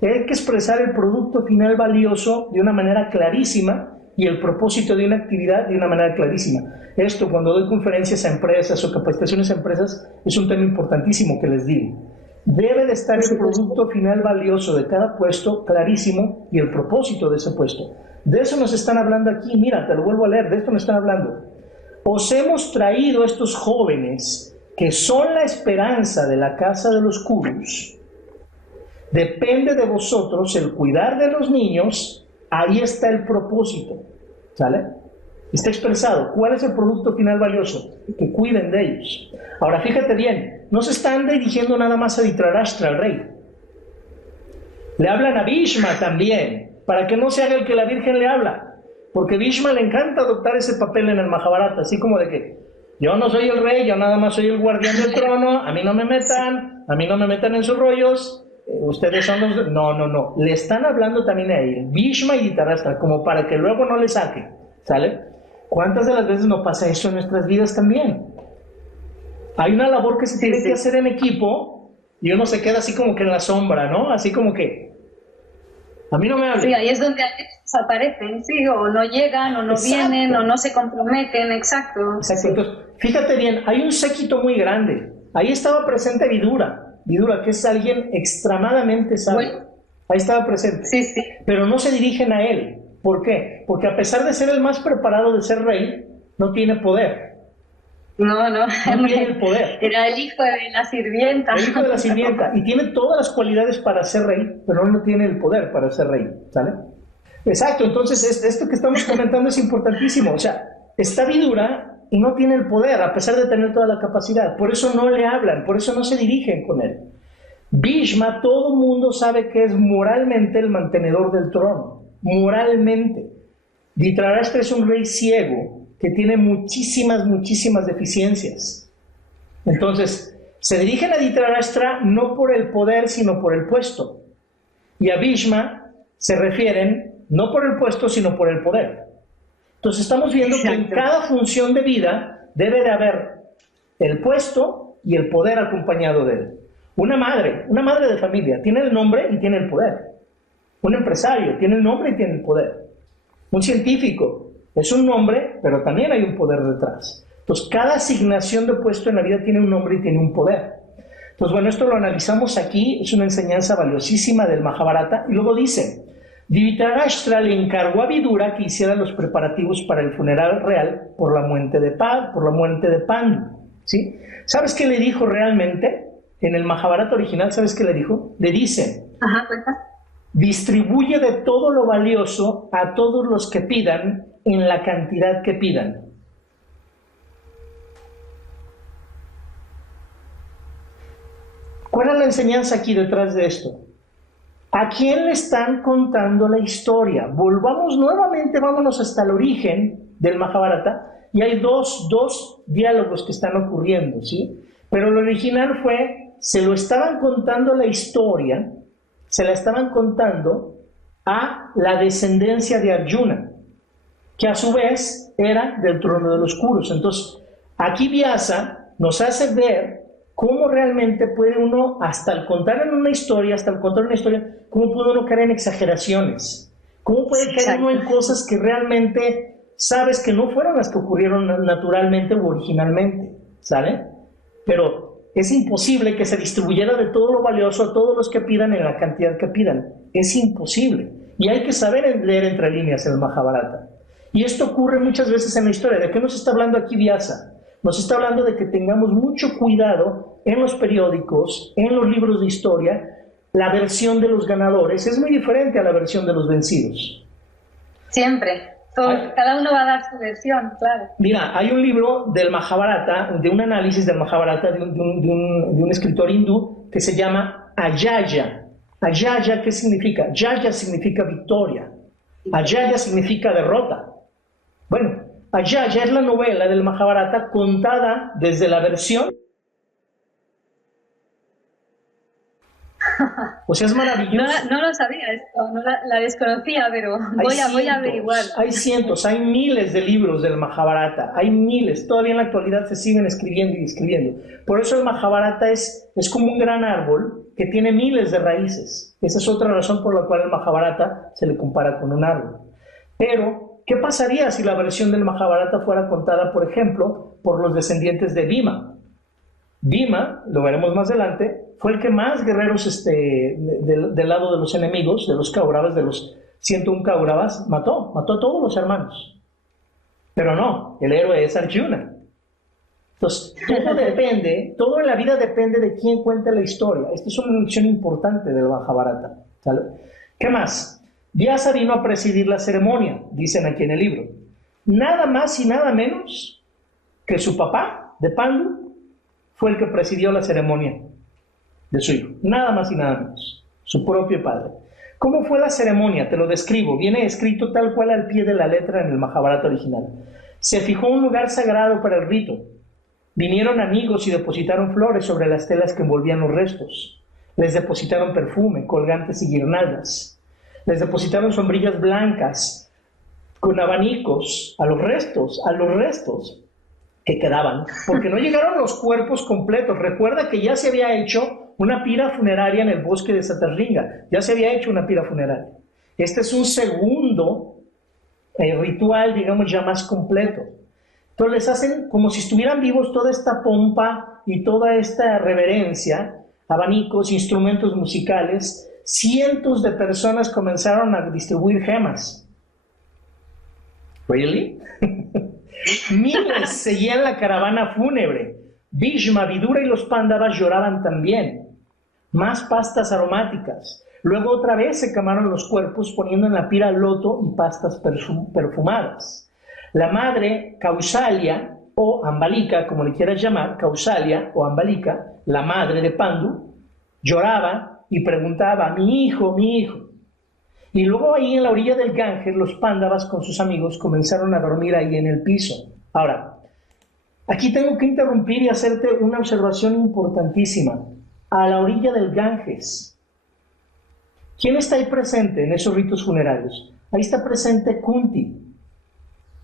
Hay que expresar el producto final valioso de una manera clarísima y el propósito de una actividad de una manera clarísima. Esto, cuando doy conferencias a empresas o capacitaciones a empresas, es un tema importantísimo que les digo. Debe de estar el producto final valioso de cada puesto clarísimo y el propósito de ese puesto. De eso nos están hablando aquí. Mira, te lo vuelvo a leer, de esto nos están hablando. os hemos traído a estos jóvenes que son la esperanza de la casa de los Kurus. Depende de vosotros el cuidar de los niños. Ahí está el propósito, ¿sale? Está expresado. ¿Cuál es el producto final valioso? Que cuiden de ellos. Ahora, fíjate bien, no se están dirigiendo nada más a Dhritarashtra, al rey. Le hablan a Bhishma también, para que no se haga el que la Virgen le habla. Porque Bhishma le encanta adoptar ese papel en el Mahabharata, así como de que yo no soy el rey, yo nada más soy el guardián del trono, a mí no me metan en sus rollos, ustedes son los... No, le están hablando también a él, Bhishma y Dhritarashtra, como para que luego no le saque, ¿sale? ¿Cuántas de las veces no pasa eso en nuestras vidas también? Hay una labor que se tiene que hacer en equipo y uno se queda así como que en la sombra, ¿no? Así como que a mí no me hablan. Sí, ahí es donde desaparecen, sí, o no llegan, o no vienen, o no se comprometen, exacto. Exacto, entonces, fíjate bien, hay un séquito muy grande. Ahí estaba presente Vidura, que es alguien extremadamente sabio. Bueno, ahí estaba presente. Sí. Pero no se dirigen a él. ¿Por qué? Porque a pesar de ser el más preparado de ser rey, no tiene poder. No tiene el poder. Era el hijo de la sirvienta. El hijo de la sirvienta. Y tiene todas las cualidades para ser rey, pero no tiene el poder para ser rey. ¿Sale? Exacto. Entonces, esto que estamos comentando es importantísimo. O sea, está Vidura y no tiene el poder, a pesar de tener toda la capacidad. Por eso no le hablan, por eso no se dirigen con él. Bhishma, todo el mundo sabe que es moralmente el mantenedor del trono. Moralmente. Dhritarashtra es un rey ciego que tiene muchísimas deficiencias. Entonces, se dirigen a Dhritarashtra no por el poder, sino por el puesto. Y a Bhishma se refieren no por el puesto, sino por el poder. Entonces, estamos viendo que en cada función de vida debe de haber el puesto y el poder acompañado de él. Una madre de familia, tiene el nombre y tiene el poder. Un empresario tiene el nombre y tiene el poder. Un científico es un nombre, pero también hay un poder detrás. Entonces, cada asignación de puesto en la vida tiene un nombre y tiene un poder. Entonces, bueno, esto lo analizamos aquí, es una enseñanza valiosísima del Mahabharata. Y luego dice, Dhritarashtra le encargó a Vidura que hiciera los preparativos para el funeral real por la muerte de Pandu. ¿Sí? ¿Sabes qué le dijo realmente? En el Mahabharata original, ¿sabes qué le dijo? Le dice... Distribuye de todo lo valioso a todos los que pidan en la cantidad que pidan. ¿Cuál es la enseñanza aquí detrás de esto? ¿A quién le están contando la historia? Volvamos nuevamente, vámonos hasta el origen del Mahabharata, y hay dos diálogos que están ocurriendo, ¿sí? Pero lo original fue, se lo estaban contando la historia, se la estaban contando a la descendencia de Arjuna, que a su vez era del trono de los Kurus. Entonces, aquí Vyasa nos hace ver cómo realmente puede uno, hasta al contar una historia, cómo puede uno caer en exageraciones, cómo puede caer uno en cosas que realmente sabes que no fueron las que ocurrieron naturalmente o originalmente, ¿sale? Pero es imposible que se distribuyera de todo lo valioso a todos los que pidan en la cantidad que pidan. Es imposible. Y hay que saber leer entre líneas el Mahabharata. Y esto ocurre muchas veces en la historia. ¿De qué nos está hablando aquí Vyasa? Nos está hablando de que tengamos mucho cuidado en los periódicos, en los libros de historia. La versión de los ganadores es muy diferente a la versión de los vencidos. Siempre. Cada uno va a dar su versión, claro. Mira, hay un libro del Mahabharata, de un análisis del Mahabharata de un escritor hindú que se llama Ayaya. Ayaya, ¿qué significa? Jaya significa victoria. Ayaya significa derrota. Bueno, Ayaya es la novela del Mahabharata contada desde la versión. O sea, es maravilloso. No lo sabía esto, no la desconocía, pero voy a averiguar. Hay cientos, hay miles de libros del Mahabharata, hay miles, todavía en la actualidad se siguen escribiendo y escribiendo. Por eso el Mahabharata es como un gran árbol que tiene miles de raíces. Esa es otra razón por la cual el Mahabharata se le compara con un árbol. Pero, ¿qué pasaría si la versión del Mahabharata fuera contada, por ejemplo, por los descendientes de Bhima? Bhima, lo veremos más adelante, fue el que más guerreros del lado de los enemigos, de los Kauravas, de los 101 Kauravas, mató a todos los hermanos. Pero no, el héroe es Arjuna. Entonces, todo en la vida depende de quién cuenta la historia. Esta es una lección importante del Mahabharata, ¿sale? ¿Qué más? Vyasa vino a presidir la ceremonia, dicen aquí en el libro. Nada más y nada menos que su papá, de Pandu, fue el que presidió la ceremonia de su hijo. Nada más y nada menos. Su propio padre. ¿Cómo fue la ceremonia? Te lo describo. Viene escrito tal cual al pie de la letra en el Mahabharata original. Se fijó un lugar sagrado para el rito. Vinieron amigos y depositaron flores sobre las telas que envolvían los restos. Les depositaron perfume, colgantes y guirnaldas. Les depositaron sombrillas blancas con abanicos a los restos que quedaban, porque no llegaron los cuerpos completos. Recuerda que ya se había hecho una pira funeraria en el bosque de Satarlinga, ya se había hecho una pira funeraria. Este es un segundo ritual, digamos, ya más completo. Entonces les hacen como si estuvieran vivos toda esta pompa y toda esta reverencia, abanicos, instrumentos musicales. Cientos de personas comenzaron a distribuir gemas. ¿Really? Miles seguían la caravana fúnebre. Bhishma, Vidura y los Pándavas lloraban también. Más pastas aromáticas. Luego otra vez se quemaron los cuerpos poniendo en la pira loto y pastas perfumadas. La madre Kausalya o Ambalika, como le quieras llamar, Kausalya o Ambalika, la madre de Pandu, lloraba y preguntaba: mi hijo, mi hijo. Y luego ahí en la orilla del Ganges, los Pándavas con sus amigos comenzaron a dormir ahí en el piso. Ahora, aquí tengo que interrumpir y hacerte una observación importantísima. A la orilla del Ganges, ¿quién está ahí presente en esos ritos funerarios? Ahí está presente Kunti.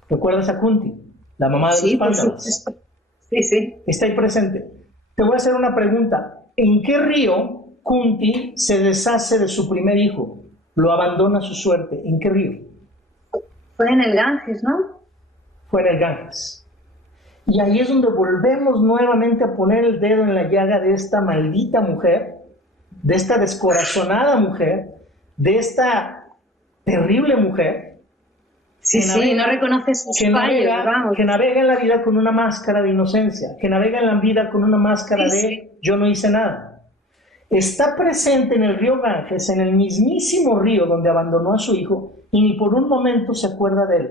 ¿Recuerdas a Kunti? La mamá de los Pándavas. Sí, sí. Está ahí presente. Te voy a hacer una pregunta. ¿En qué río Kunti se deshace de su primer hijo? Lo abandona a su suerte. ¿En qué río? Fue en el Ganges, ¿no? Fue en el Ganges. Y ahí es donde volvemos nuevamente a poner el dedo en la llaga de esta maldita mujer, de esta descorazonada mujer, de esta terrible mujer. Sí, sí, no reconoce sus fallos, vamos. Que navega en la vida con una máscara de inocencia, que navega en la vida con una máscara de yo no hice nada. Está presente en el río Ganges, en el mismísimo río donde abandonó a su hijo, y ni por un momento se acuerda de él.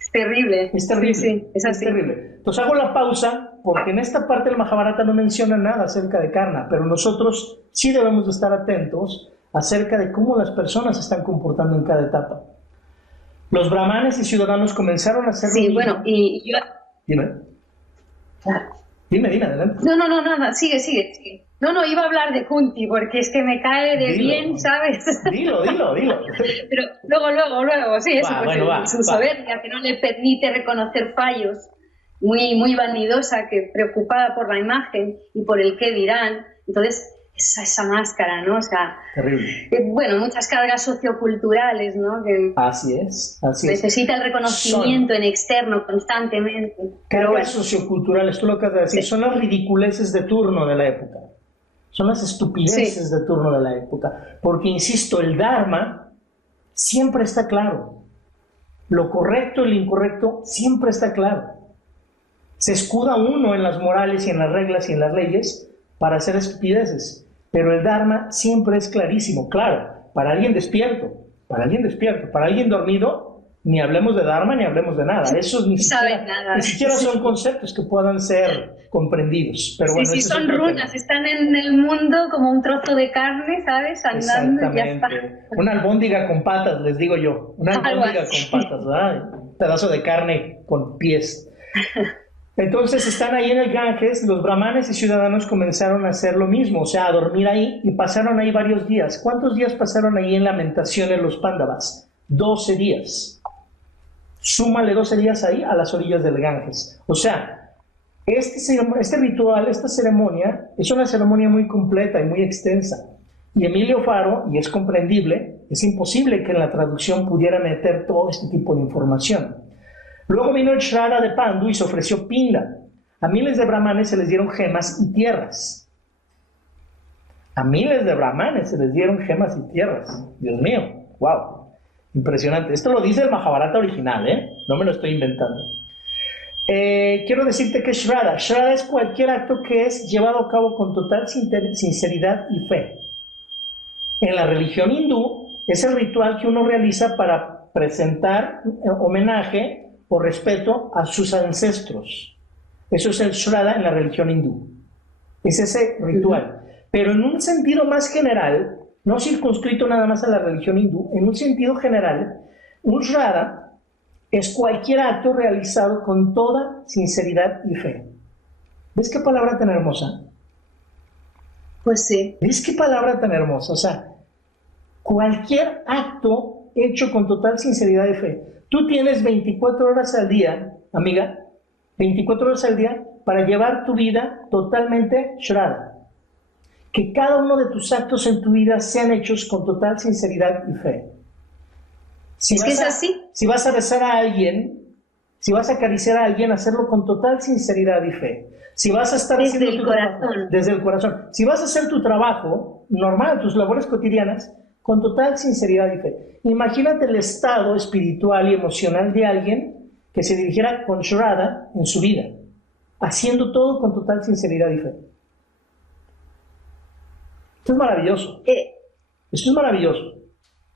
Es terrible. Es terrible. Sí, sí, es así. Es terrible. Entonces hago la pausa, porque en esta parte del Mahabharata no menciona nada acerca de Karna, pero nosotros sí debemos de estar atentos acerca de cómo las personas se están comportando en cada etapa. Los brahmanes y ciudadanos comenzaron a hacer... Sí, bueno, y yo... Dime. Claro. Dime, adelante. No, nada, sigue. No, iba a hablar de Kunti, porque es que me cae de bien, ¿sabes? Dilo. Pero luego, sí, eso, su soberbia, que no le permite reconocer fallos, muy vanidosa, que preocupada por la imagen y por el qué dirán. Entonces, esa máscara, ¿no? O sea, terrible. Bueno, muchas cargas socioculturales, ¿no? Que así es. Necesita el reconocimiento en externo constantemente. Cargas socioculturales, tú lo acabas de decir, son las ridiculeces de turno de la época. Son las estupideces de turno de la época. Porque, insisto, el Dharma siempre está claro. Lo correcto y lo incorrecto siempre está claro. Se escuda uno en las morales y en las reglas y en las leyes para hacer estupideces. Pero el Dharma siempre es clarísimo. Claro, para alguien despierto. Para alguien dormido, ni hablemos de Dharma ni hablemos de nada. Esos ni siquiera son conceptos que puedan ser comprendidos. Pero bueno, sí, son runas, están en el mundo como un trozo de carne, ¿sabes? Andando y ya está. Una albóndiga con patas, les digo yo. Una albóndiga con patas, ¿verdad? Un pedazo de carne con pies. Entonces están ahí en el Ganges, los brahmanes y ciudadanos comenzaron a hacer lo mismo, o sea, a dormir ahí, y pasaron ahí varios días. ¿Cuántos días pasaron ahí en lamentaciones los Pándavas? 12 días. Súmale 12 días ahí a las orillas del Ganges. O sea, este ritual, esta ceremonia, es una ceremonia muy completa y muy extensa. Y Emilio Faro, y es comprendible, es imposible que en la traducción pudiera meter todo este tipo de información. Luego vino el Shraddha de Pandu y se ofreció Pinda. A miles de brahmanes se les dieron gemas y tierras. A miles de brahmanes se les dieron gemas y tierras. Dios mío, wow. Impresionante. Esto lo dice el Mahabharata original, ¿eh? No me lo estoy inventando. Quiero decirte que Shraddha es cualquier acto que es llevado a cabo con total sinceridad y fe. En la religión hindú es el ritual que uno realiza para presentar homenaje o respeto a sus ancestros. Eso es el Shraddha en la religión hindú. Es ese ritual. Pero en un sentido más general, no circunscrito nada más a la religión hindú, en un sentido general, un Shraddha es cualquier acto realizado con toda sinceridad y fe. ¿Ves qué palabra tan hermosa? Pues sí. ¿Ves qué palabra tan hermosa? O sea, cualquier acto hecho con total sinceridad y fe. Tú tienes 24 horas al día, amiga, 24 horas al día para llevar tu vida totalmente Shraddha. Que cada uno de tus actos en tu vida sean hechos con total sinceridad y fe. Si vas a besar a alguien, si vas a acariciar a alguien, hacerlo con total sinceridad y fe. Si vas a estar desde haciendo tu trabajo, desde el corazón. Si vas a hacer tu trabajo normal, tus labores cotidianas, con total sinceridad y fe. Imagínate el estado espiritual y emocional de alguien que se dirigiera con Shraddha en su vida, haciendo todo con total sinceridad y fe. Esto es maravilloso. Esto es maravilloso.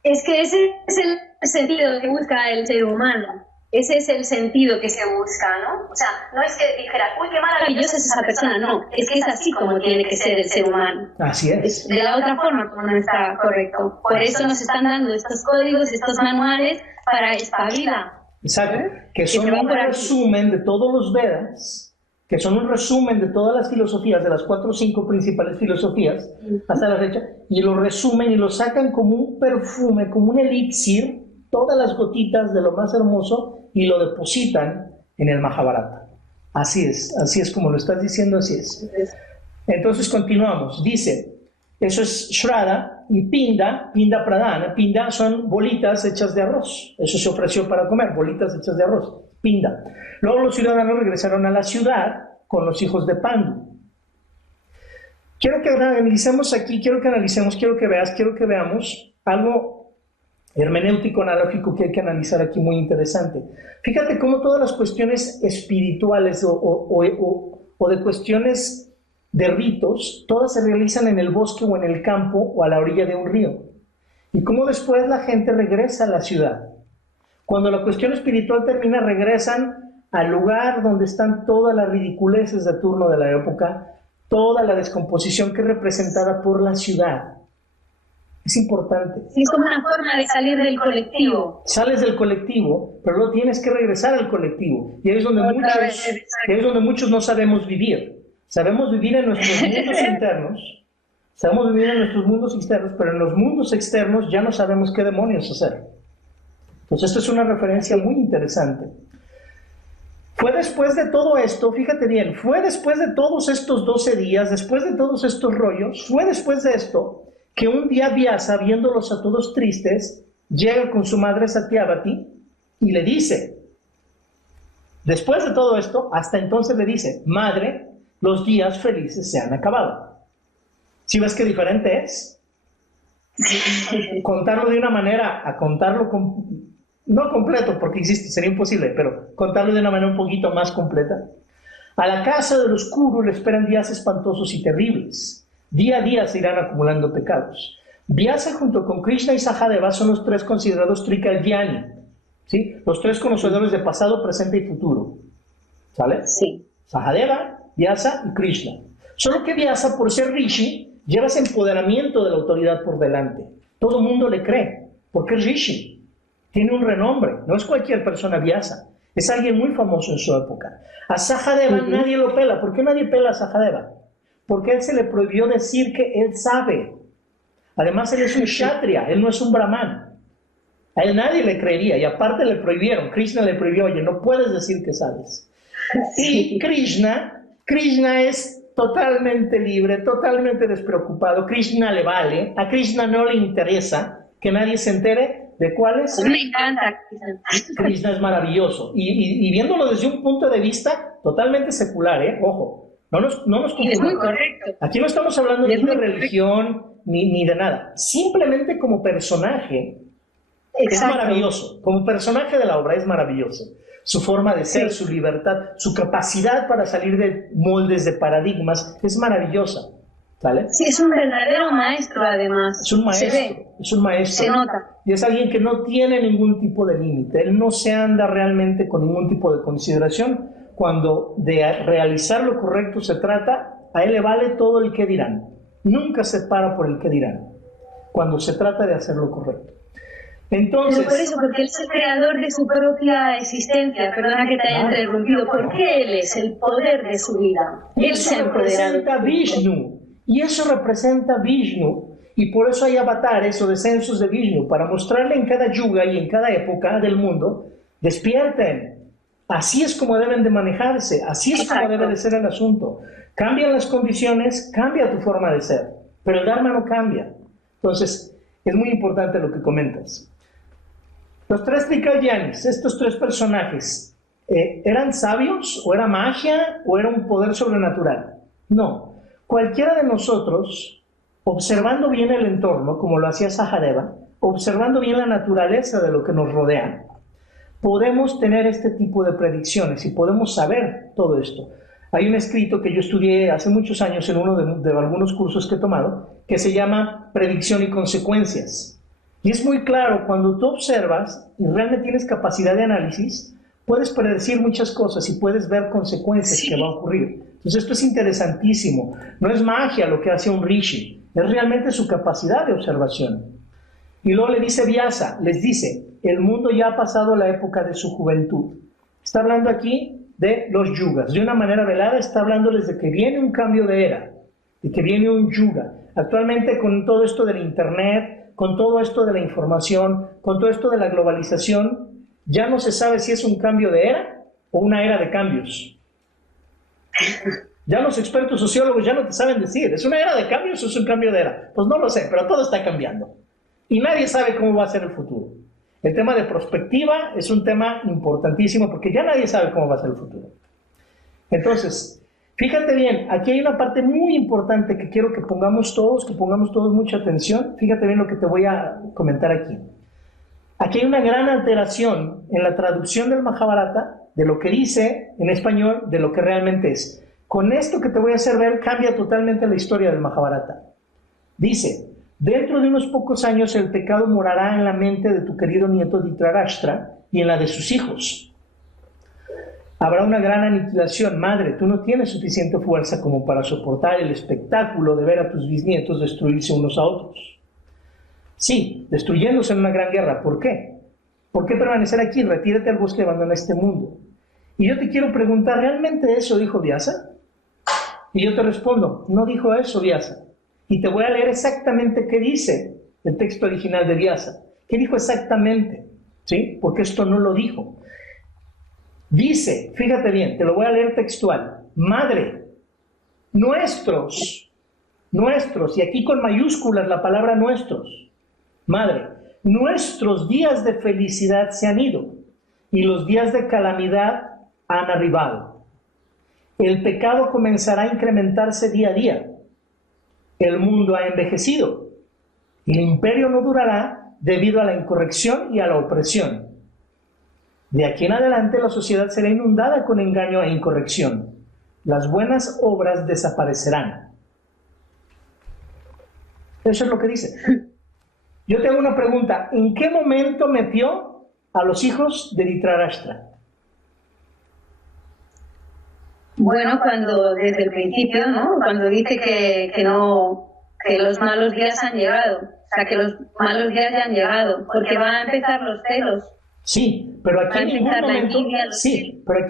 Es que ese es el sentido que busca el ser humano. Ese es el sentido que se busca, ¿no? O sea, no es que dijeras, uy, qué maravillosa es esa persona, no. Es que es así como tiene que ser el ser humano. Así es. De la otra forma, como no está correcto. Por eso nos están dando estos códigos, estos manuales para esta vida. Exacto. Que son un resumen de todos los Vedas, que son un resumen de todas las filosofías, de las 4 o 5 principales filosofías, hasta la fecha, y lo resumen y lo sacan como un perfume, como un elixir, todas las gotitas de lo más hermoso, y lo depositan en el Mahabharata. Así es como lo estás diciendo, así es. Entonces continuamos, dice, eso es Shraddha, y Pinda Pradana. Pinda son bolitas hechas de arroz, eso se ofreció para comer, bolitas hechas de arroz. Pinda. Luego los ciudadanos regresaron a la ciudad con los hijos de Pandu. Quiero que analicemos aquí, quiero que veamos algo hermenéutico analógico que hay que analizar aquí muy interesante. Fíjate cómo todas las cuestiones espirituales o de cuestiones de ritos, todas se realizan en el bosque o en el campo o a la orilla de un río. Y cómo después la gente regresa a la ciudad. Cuando la cuestión espiritual termina, regresan al lugar donde están todas las ridiculeces de turno de la época, toda la descomposición que es representada por la ciudad. Es importante. Es como una forma de salir del colectivo. Sales del colectivo, pero luego tienes que regresar al colectivo. Y ahí es donde muchos no sabemos vivir. Sabemos vivir en nuestros mundos internos, pero en los mundos externos ya no sabemos qué demonios hacer. Entonces, esto es una referencia muy interesante. Fue después de todo esto, fíjate bien, fue después de todos estos 12 días, después de todos estos rollos, fue después de esto que un día Vyasa, viéndolos a todos tristes, llega con su madre Satyavati y le dice, después de todo esto, hasta entonces le dice, madre, los días felices se han acabado. ¿Sí ves qué diferente es? Contarlo de una manera a contarlo no completo, porque existe, sería imposible, pero contarlo de una manera un poquito más completa. A la casa de los Kuru le esperan días espantosos y terribles. Día a día se irán acumulando pecados. Vyasa junto con Krishna y Sahadeva son los 3 considerados Trikalyani, ¿sí? Los 3 conocedores de pasado, presente y futuro. ¿Sale? Sí. Sahadeva, Vyasa y Krishna. Solo que Vyasa, por ser Rishi, lleva ese empoderamiento de la autoridad por delante. Todo el mundo le cree, porque es Rishi. Tiene un renombre, no es cualquier persona Vyasa, es alguien muy famoso en su época. A Sahadeva nadie lo pela. ¿Por qué nadie pela a Sahadeva? Porque a él se le prohibió decir que él sabe. Además, él es un kshatriya, él no es un brahman. A él nadie le creería, y aparte le prohibieron, Krishna le prohibió, oye, no puedes decir que sabes. Y Krishna es totalmente libre, totalmente despreocupado, Krishna le vale, a Krishna no le interesa que nadie se entere de cuál es. Me encanta. Krishna es maravilloso, y viéndolo desde un punto de vista totalmente secular, ojo, no nos confundamos. Es muy correcto. Aquí no estamos hablando ni de religión ni de nada, simplemente como personaje. Exacto. Es maravilloso. Como personaje de la obra es maravilloso. Su forma de ser, su libertad, su capacidad para salir de moldes, de paradigmas, es maravillosa. ¿Sale? Sí, es un verdadero maestro, además. Es un maestro, es un maestro. Se nota. Y es alguien que no tiene ningún tipo de límite. Él no se anda realmente con ningún tipo de consideración. Cuando de realizar lo correcto se trata, a él le vale todo el que dirán. Nunca se para por el que dirán, cuando se trata de hacer lo correcto. Entonces, pero por eso, porque él es el creador de su propia existencia. Perdona que te haya interrumpido. Porque él es el poder de su vida. Él se ha empoderado. Vishnu. Y eso representa Vishnu, y por eso hay avatares o descensos de Vishnu, para mostrarle en cada yuga y en cada época del mundo, despierten, así es como deben de manejarse, así es como debe de ser el asunto. Cambian las condiciones, cambia tu forma de ser, pero el Dharma no cambia. Entonces, es muy importante lo que comentas. Los tres Trikalyanis, estos tres personajes, ¿eran sabios, o era magia, o era un poder sobrenatural? No. Cualquiera de nosotros, observando bien el entorno, como lo hacía Sahadeva, observando bien la naturaleza de lo que nos rodea, podemos tener este tipo de predicciones y podemos saber todo esto. Hay un escrito que yo estudié hace muchos años en uno de algunos cursos que he tomado, que se llama Predicción y Consecuencias. Y es muy claro, cuando tú observas y realmente tienes capacidad de análisis, puedes predecir muchas cosas y puedes ver consecuencias que va a ocurrir. Entonces esto es interesantísimo. No es magia lo que hace un rishi, es realmente su capacidad de observación. Y luego le dice Vyasa, les dice, el mundo ya ha pasado la época de su juventud. Está hablando aquí de los yugas. De una manera velada está hablándoles de que viene un cambio de era, de que viene un yuga. Actualmente con todo esto del internet, con todo esto de la información, con todo esto de la globalización, ya no se sabe si es un cambio de era o una era de cambios. Ya los expertos sociólogos ya no te saben decir, ¿es una era de cambios o es un cambio de era? Pues no lo sé, pero todo está cambiando. Y nadie sabe cómo va a ser el futuro. El tema de prospectiva es un tema importantísimo porque ya nadie sabe cómo va a ser el futuro. Entonces, fíjate bien, aquí hay una parte muy importante que quiero que pongamos todos mucha atención. Fíjate bien lo que te voy a comentar aquí. Aquí hay una gran alteración en la traducción del Mahabharata, de lo que dice en español, de lo que realmente es. Con esto que te voy a hacer ver, cambia totalmente la historia del Mahabharata. Dice, dentro de unos pocos años el pecado morará en la mente de tu querido nieto Dhritarashtra y en la de sus hijos. Habrá una gran aniquilación. Madre, tú no tienes suficiente fuerza como para soportar el espectáculo de ver a tus bisnietos destruirse unos a otros. Sí, destruyéndose en una gran guerra. ¿Por qué? ¿Por qué permanecer aquí? Retírate al bosque y abandona este mundo. Y yo te quiero preguntar, ¿realmente eso dijo Vyasa? Y yo te respondo, no dijo eso Vyasa. Y te voy a leer exactamente qué dice el texto original de Vyasa. ¿Qué dijo exactamente? ¿Sí? Porque esto no lo dijo. Dice, fíjate bien, te lo voy a leer textual. Madre, nuestros, y aquí con mayúsculas la palabra nuestros. Madre, nuestros días de felicidad se han ido y los días de calamidad han arribado. El pecado comenzará a incrementarse día a día. El mundo ha envejecido. El imperio no durará debido a la incorrección y a la opresión. De aquí en adelante la sociedad será inundada con engaño e incorrección. Las buenas obras desaparecerán. Eso es lo que dice. Yo te hago una pregunta. ¿En qué momento metió a los hijos de Dhritarashtra? Bueno, cuando desde el principio, ¿no? Cuando dice que los malos días han llegado. O sea, que los malos días ya han llegado. Porque van a empezar los celos. Sí, pero aquí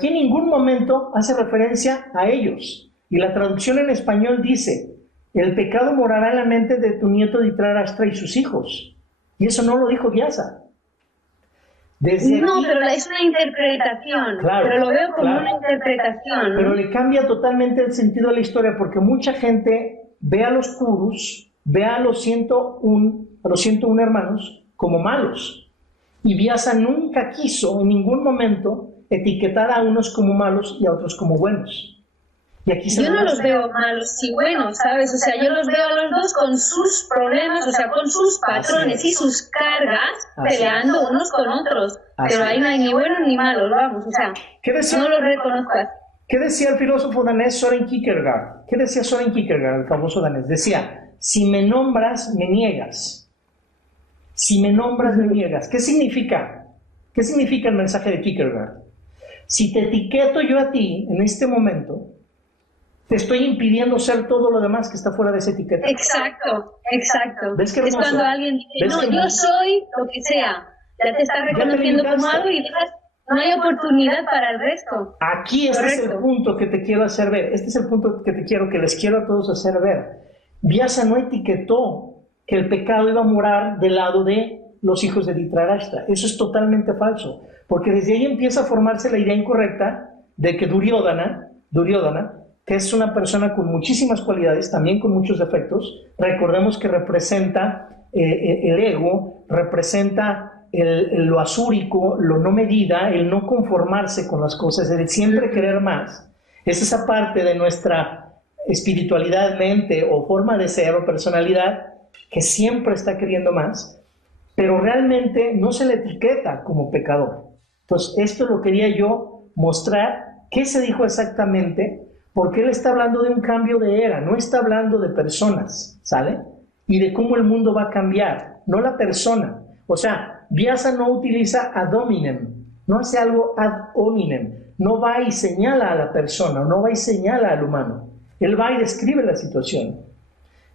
en ningún momento hace referencia a ellos. Y la traducción en español dice, el pecado morará en la mente de tu nieto Dhritarashtra y sus hijos. Y eso no lo dijo Vyasa. Pero es una interpretación. Claro, pero lo veo como una interpretación, ¿no? Pero le cambia totalmente el sentido de la historia, porque mucha gente ve a los Kurus, ve a los 101 hermanos como malos. Y Vyasa nunca quiso en ningún momento etiquetar a unos como malos y a otros como buenos. Y aquí yo no los veo malos y buenos, ¿sabes? O sea, yo los veo a los dos con sus problemas, o sea, con sus patrones y sus cargas, peleando unos con otros. Pero ahí no hay ni buenos ni malos, vamos, o sea, no los reconozcas. ¿Qué decía el filósofo danés Søren Kierkegaard? ¿Qué decía Søren Kierkegaard, el famoso danés? Decía, si me nombras, me niegas. Si me nombras, me niegas. ¿Qué significa? ¿Qué significa el mensaje de Kierkegaard? Si te etiqueto yo a ti en este momento, te estoy impidiendo ser todo lo demás que está fuera de esa etiqueta. Exacto, exacto. ¿Ves qué hermoso? Es cuando alguien dice, no, yo soy lo que sea. Ya te estás reconociendo como algo y dejas, no hay oportunidad para el resto. Aquí este es el punto que te quiero hacer ver. Este es el punto que les quiero a todos hacer ver. Vyasa no etiquetó que el pecado iba a morar del lado de los hijos de Dhritarashtra. Eso es totalmente falso. Porque desde ahí empieza a formarse la idea incorrecta de que Duryodhana, que es una persona con muchísimas cualidades, también con muchos defectos, recordemos que representa el ego, representa lo asúrico, lo no medida, el no conformarse con las cosas, el siempre querer más. Es esa parte de nuestra espiritualidad, mente o forma de ser o personalidad que siempre está queriendo más, pero realmente no se le etiqueta como pecador. Entonces, esto lo quería yo mostrar, qué se dijo exactamente, porque él está hablando de un cambio de era, no está hablando de personas, ¿sale? Y de cómo el mundo va a cambiar, no la persona. O sea, Vyasa no utiliza ad hominem, no hace algo ad hominem, no va y señala a la persona, no va y señala al humano. Él va y describe la situación.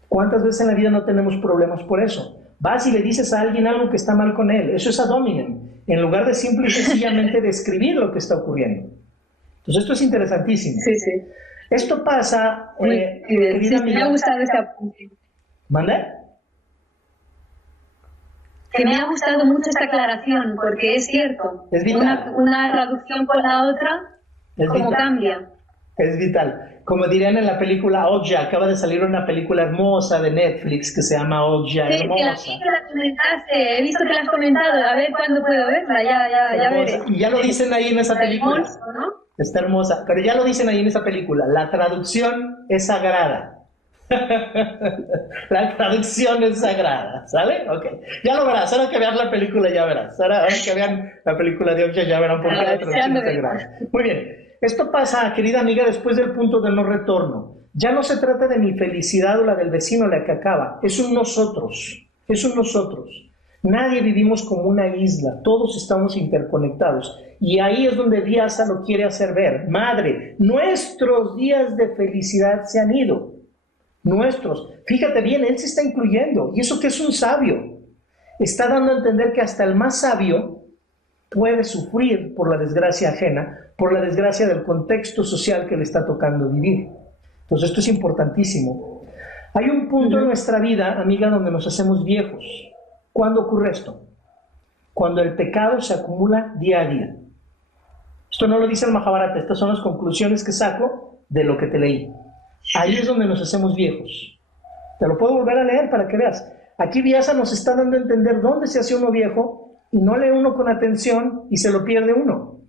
¿Cuántas veces en la vida no tenemos problemas por eso? Vas y le dices a alguien algo que está mal con él, eso es ad hominem, en lugar de simple y sencillamente describir lo que está ocurriendo. Entonces esto es interesantísimo. Sí, sí. Esto pasa, querida amiga. Me ha gustado ese apunte. ¿Mande? Que me ha gustado mucho esta aclaración, porque es cierto. Es vital. Una traducción con la otra, ¿cómo cambia? Es vital. Como dirían en la película Okja, acaba de salir una película hermosa de Netflix que se llama Okja, sí, hermosa. Sí, que la comentaste, he visto que la has comentado, a ver cuándo puedo verla, ya veré. Y ya lo dicen ahí en esa película. Hermoso, ¿no? Está hermosa, pero ya lo dicen ahí en esa película, la traducción es sagrada. La traducción es sagrada, ¿sale? Ok, ya lo verás, ahora que veas la película ya verás, ahora que vean la película de Okja ya verán por qué la traducción es sagrada. Muy bien, esto pasa, querida amiga, después del punto de no retorno. Ya no se trata de mi felicidad o la del vecino, la que acaba, es un nosotros, es un nosotros. Nadie vivimos como una isla, todos estamos interconectados. Y ahí es donde Vyasa lo quiere hacer ver. Madre, nuestros días de felicidad se han ido. Nuestros. Fíjate bien, él se está incluyendo. ¿Y eso qué es un sabio? Está dando a entender que hasta el más sabio puede sufrir por la desgracia ajena, por la desgracia del contexto social que le está tocando vivir. Entonces esto es importantísimo. Hay un punto en nuestra vida, amiga, donde nos hacemos viejos. ¿Cuándo ocurre esto? Cuando el pecado se acumula día a día. Esto no lo dice el Mahabharata, estas son las conclusiones que saco de lo que te leí. Ahí es donde nos hacemos viejos. Te lo puedo volver a leer para que veas. Aquí Vyasa nos está dando a entender dónde se hace uno viejo y no lee uno con atención y se lo pierde uno.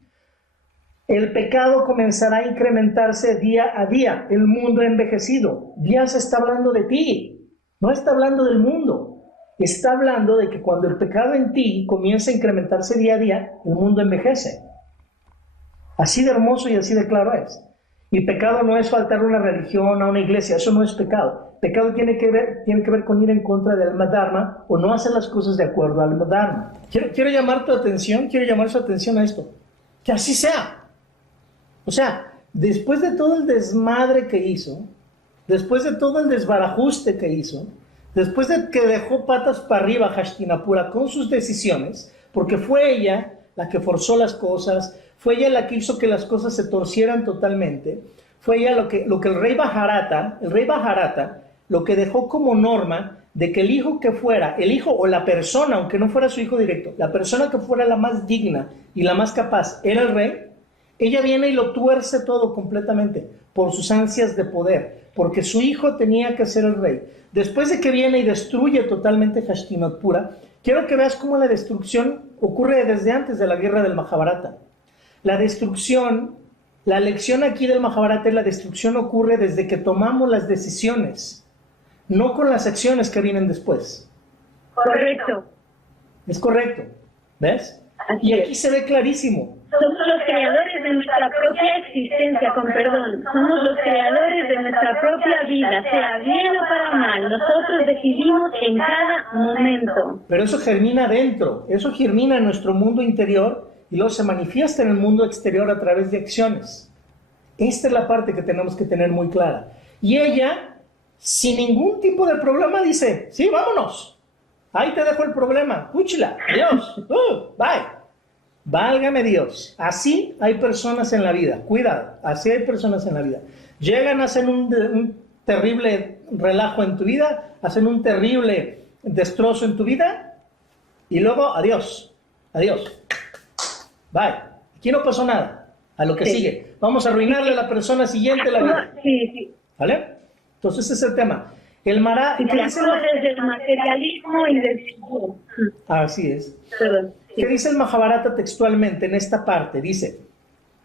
El pecado comenzará a incrementarse día a día. El mundo ha envejecido. Vyasa está hablando de ti, no está hablando del mundo. Está hablando de que cuando el pecado en ti comienza a incrementarse día a día, el mundo envejece. Así de hermoso y así de claro es. Y pecado no es faltar a una religión, a una iglesia, eso no es pecado. Pecado tiene que ver con ir en contra del Alma-Dharma o no hacer las cosas de acuerdo al Alma-Dharma. Quiero llamar tu atención, quiero llamar su atención a esto. Que así sea. O sea, después de todo el desmadre que hizo, después de todo el desbarajuste que hizo, después de que dejó patas para arriba Hastinapura con sus decisiones, porque fue ella la que forzó las cosas, fue ella la que hizo que las cosas se torcieran totalmente, fue ella lo que el rey Bharata, lo que dejó como norma de que el hijo que fuera, el hijo o la persona, aunque no fuera su hijo directo, la persona que fuera la más digna y la más capaz era el rey. Ella viene y lo tuerce todo completamente por sus ansias de poder, porque su hijo tenía que ser el rey. Después de que viene y destruye totalmente Hastinapura, quiero que veas cómo la destrucción ocurre desde antes de la guerra del Mahabharata. La destrucción La lección aquí del Mahabharata es la destrucción ocurre desde que tomamos las decisiones, no con las acciones que vienen después. Correcto. Es correcto, ¿ves? Y aquí se ve clarísimo. Somos los creadores de nuestra propia existencia, con perdón. Somos los creadores de nuestra propia vida, sea bien o para mal. Nosotros decidimos en cada momento. Pero eso germina dentro, eso germina en nuestro mundo interior y luego se manifiesta en el mundo exterior a través de acciones. Esta es la parte que tenemos que tener muy clara. Y ella, sin ningún tipo de problema, dice, sí, vámonos. Ahí te dejo el problema. Úchila, adiós. Bye. Válgame Dios. Así hay personas en la vida. Cuidado, así hay personas en la vida. Llegan, hacen un terrible relajo en tu vida, hacen un terrible destrozo en tu vida y luego adiós. Adiós. Bye. Aquí no pasó nada. A lo que sigue. Vamos a arruinarle a la persona siguiente la vida. Sí. ¿Vale? Entonces ese es el tema. El Mará... desde el materialismo y del... Así es. Perdón. ¿Qué dice el Mahabharata textualmente en esta parte? Dice,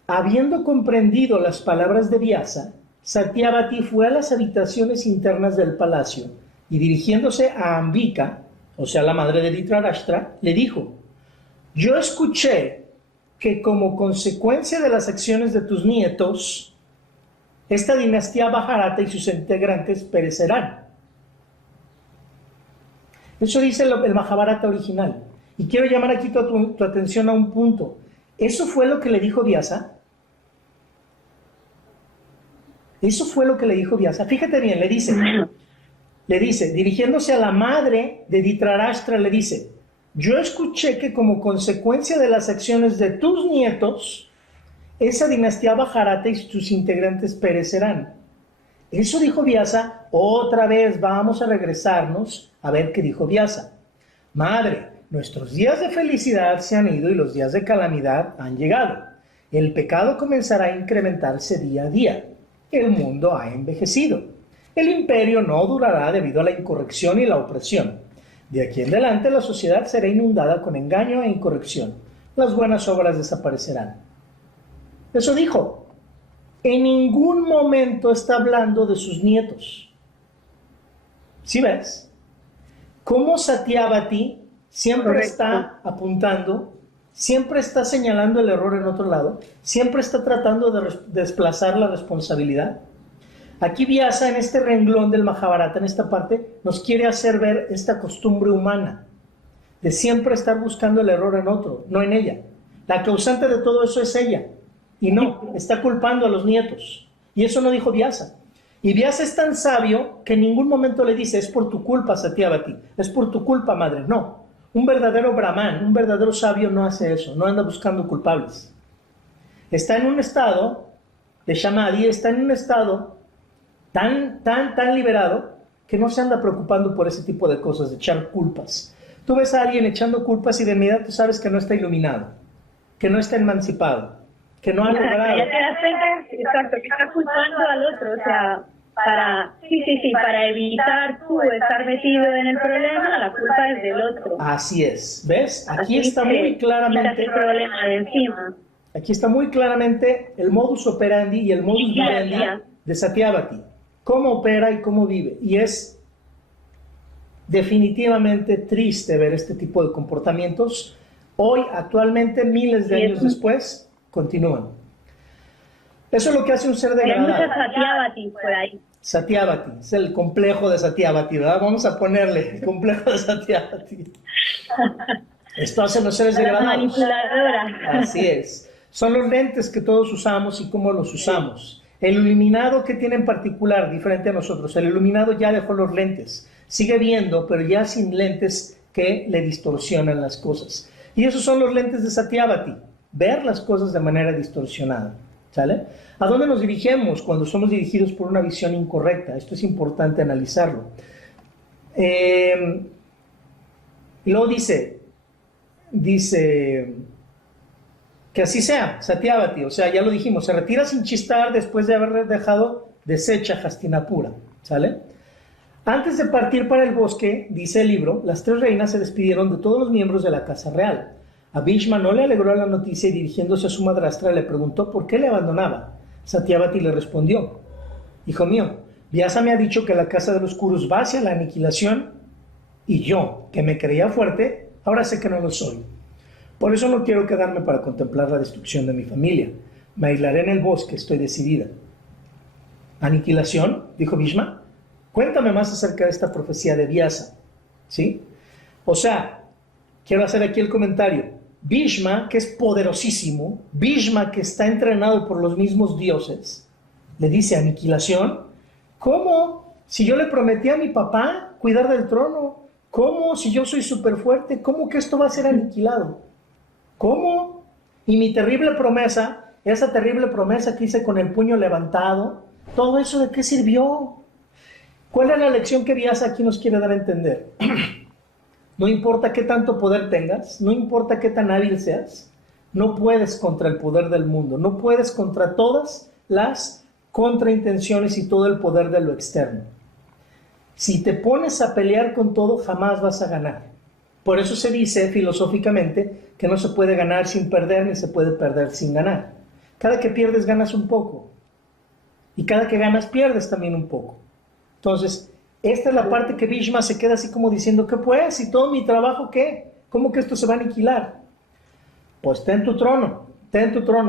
habiendo comprendido las palabras de Vyasa, Satyavati fue a las habitaciones internas del palacio y dirigiéndose a Ambika, o sea, la madre de Dhritarashtra, le dijo, yo escuché que como consecuencia de las acciones de tus nietos, esta dinastía Bharata y sus integrantes perecerán. Eso dice el Mahabharata original. Y quiero llamar aquí tu atención a un punto. ¿Eso fue lo que le dijo Vyasa? ¿Eso fue lo que le dijo Vyasa? Fíjate bien, le dice, dirigiéndose a la madre de Dhritarashtra, le dice, yo escuché que como consecuencia de las acciones de tus nietos, esa dinastía Bharata y sus integrantes perecerán. Eso dijo Vyasa. Otra vez vamos a regresarnos a ver qué dijo Vyasa. Madre, nuestros días de felicidad se han ido y los días de calamidad han llegado. El pecado comenzará a incrementarse día a día. El mundo ha envejecido. El imperio no durará debido a la incorrección y la opresión. De aquí en adelante la sociedad será inundada con engaño e incorrección. Las buenas obras desaparecerán. Eso dijo. En ningún momento está hablando de sus nietos. ¿Sí ves? ¿Cómo Satyavati siempre está apuntando, siempre está señalando el error en otro lado, siempre está tratando de desplazar la responsabilidad? Aquí Vyasa, en este renglón del Mahabharata, en esta parte, nos quiere hacer ver esta costumbre humana de siempre estar buscando el error en otro, no en ella. La causante de todo eso es ella, y no, está culpando a los nietos. Y eso no dijo Vyasa. Y Vyasa es tan sabio que en ningún momento le dice, es por tu culpa, Satyavati, es por tu culpa, madre. No. Un verdadero brahman, un verdadero sabio no hace eso, no anda buscando culpables. Está en un estado de Shamadhi, está en un estado tan liberado que no se anda preocupando por ese tipo de cosas, de echar culpas. Tú ves a alguien echando culpas y de inmediato sabes que no está iluminado, que no está emancipado, que no ha logrado. Ya te das cuenta, exacto, que está culpando al otro, o sea... para evitar tú estar metido en el problema, la culpa es del otro. Así es, ¿ves? Aquí está muy claramente el problema de encima. Aquí está muy claramente el modus operandi y el modus vivendi de Satyavati. Cómo opera y cómo vive. Y es definitivamente triste ver este tipo de comportamientos. Hoy, actualmente, miles de años después, continúan. Eso es lo que hace un ser degradado. Hay muchas Satyavati por ahí. Satyavati, es el complejo de Satyavati, ¿verdad? Vamos a ponerle el complejo de Satyavati. Esto hacen los seres degradados. Manipuladora. Así es. Son los lentes que todos usamos y cómo los usamos. El iluminado, que tiene en particular diferente a nosotros? El iluminado ya dejó los lentes. Sigue viendo, pero ya sin lentes que le distorsionan las cosas. Y esos son los lentes de Satyavati. Ver las cosas de manera distorsionada. ¿Sale? ¿A dónde nos dirigimos cuando somos dirigidos por una visión incorrecta? Esto es importante analizarlo. Luego dice que así sea, Satyavati, o sea, ya lo dijimos, se retira sin chistar después de haber dejado deshecha Hastinapura, ¿sale? Antes de partir para el bosque, dice el libro, las tres reinas se despidieron de todos los miembros de la casa real. A Bhishma no le alegró la noticia y dirigiéndose a su madrastra le preguntó por qué le abandonaba. Satyavati le respondió: hijo mío, Vyasa me ha dicho que la casa de los Kurus va hacia la aniquilación y yo, que me creía fuerte, ahora sé que no lo soy. Por eso no quiero quedarme para contemplar la destrucción de mi familia. Me aislaré en el bosque, estoy decidida. ¿Aniquilación?, dijo Bhishma. Cuéntame más acerca de esta profecía de Vyasa. ¿Sí? O sea, quiero hacer aquí el comentario. Bhishma, que es poderosísimo, Bhishma, que está entrenado por los mismos dioses, le dice: aniquilación. ¿Cómo? Si yo le prometí a mi papá cuidar del trono. ¿Cómo? Si yo soy súper fuerte, ¿cómo que esto va a ser aniquilado? ¿Cómo? Y mi terrible promesa, esa terrible promesa que hice con el puño levantado, ¿todo eso de qué sirvió? ¿Cuál es la lección que Vyasa aquí nos quiere dar a entender? No importa qué tanto poder tengas, no importa qué tan hábil seas, no puedes contra el poder del mundo, no puedes contra todas las contraintenciones y todo el poder de lo externo. Si te pones a pelear con todo, jamás vas a ganar. Por eso se dice filosóficamente que no se puede ganar sin perder, ni se puede perder sin ganar. Cada que pierdes, ganas un poco. Y cada que ganas, pierdes también un poco. Entonces, esta es la parte que Bhishma se queda así como diciendo: ¿qué pues? ¿Y todo mi trabajo qué? ¿Cómo que esto se va a aniquilar? Pues ten tu trono,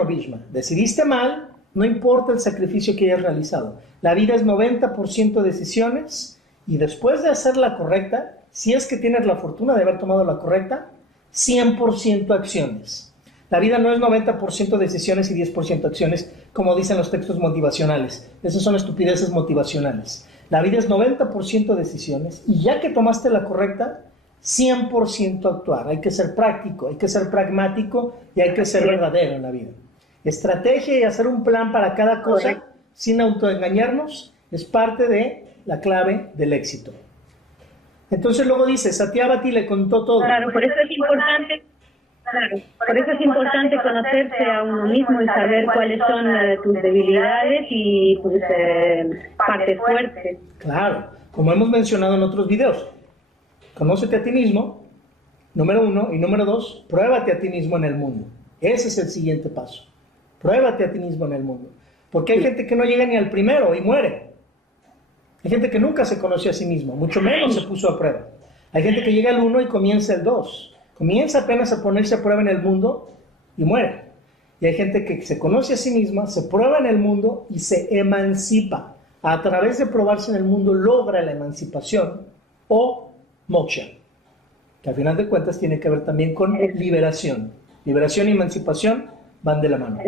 Bhishma. Decidiste mal, no importa el sacrificio que hayas realizado. La vida es 90% decisiones, y después de hacer la correcta, si es que tienes la fortuna de haber tomado la correcta, 100% acciones. La vida no es 90% decisiones y 10% acciones, como dicen los textos motivacionales. Esas son estupideces motivacionales. La vida es 90% decisiones, y ya que tomaste la correcta, 100% actuar. Hay que ser práctico, hay que ser pragmático y hay que ser verdadero en la vida. Estrategia y hacer un plan para cada cosa sin autoengañarnos es parte de la clave del éxito. Entonces luego dice, Satyavati le contó todo. Claro, por eso es importante. Claro, por eso es importante conocerse a uno mismo y saber cuáles son tus debilidades y tus partes fuertes. Claro, como hemos mencionado en otros videos, conócete a ti mismo, número 1, y número 2, pruébate a ti mismo en el mundo. Ese es el siguiente paso. Pruébate a ti mismo en el mundo. Porque hay gente que no llega ni al primero y muere. Hay gente que nunca se conoció a sí mismo, mucho menos se puso a prueba. Hay gente que llega al 1 y comienza el 2. Comienza apenas a ponerse a prueba en el mundo y muere. Y hay gente que se conoce a sí misma, se prueba en el mundo y se emancipa. A través de probarse en el mundo logra la emancipación o moksha, que al final de cuentas tiene que ver también con liberación. Liberación y emancipación van de la mano.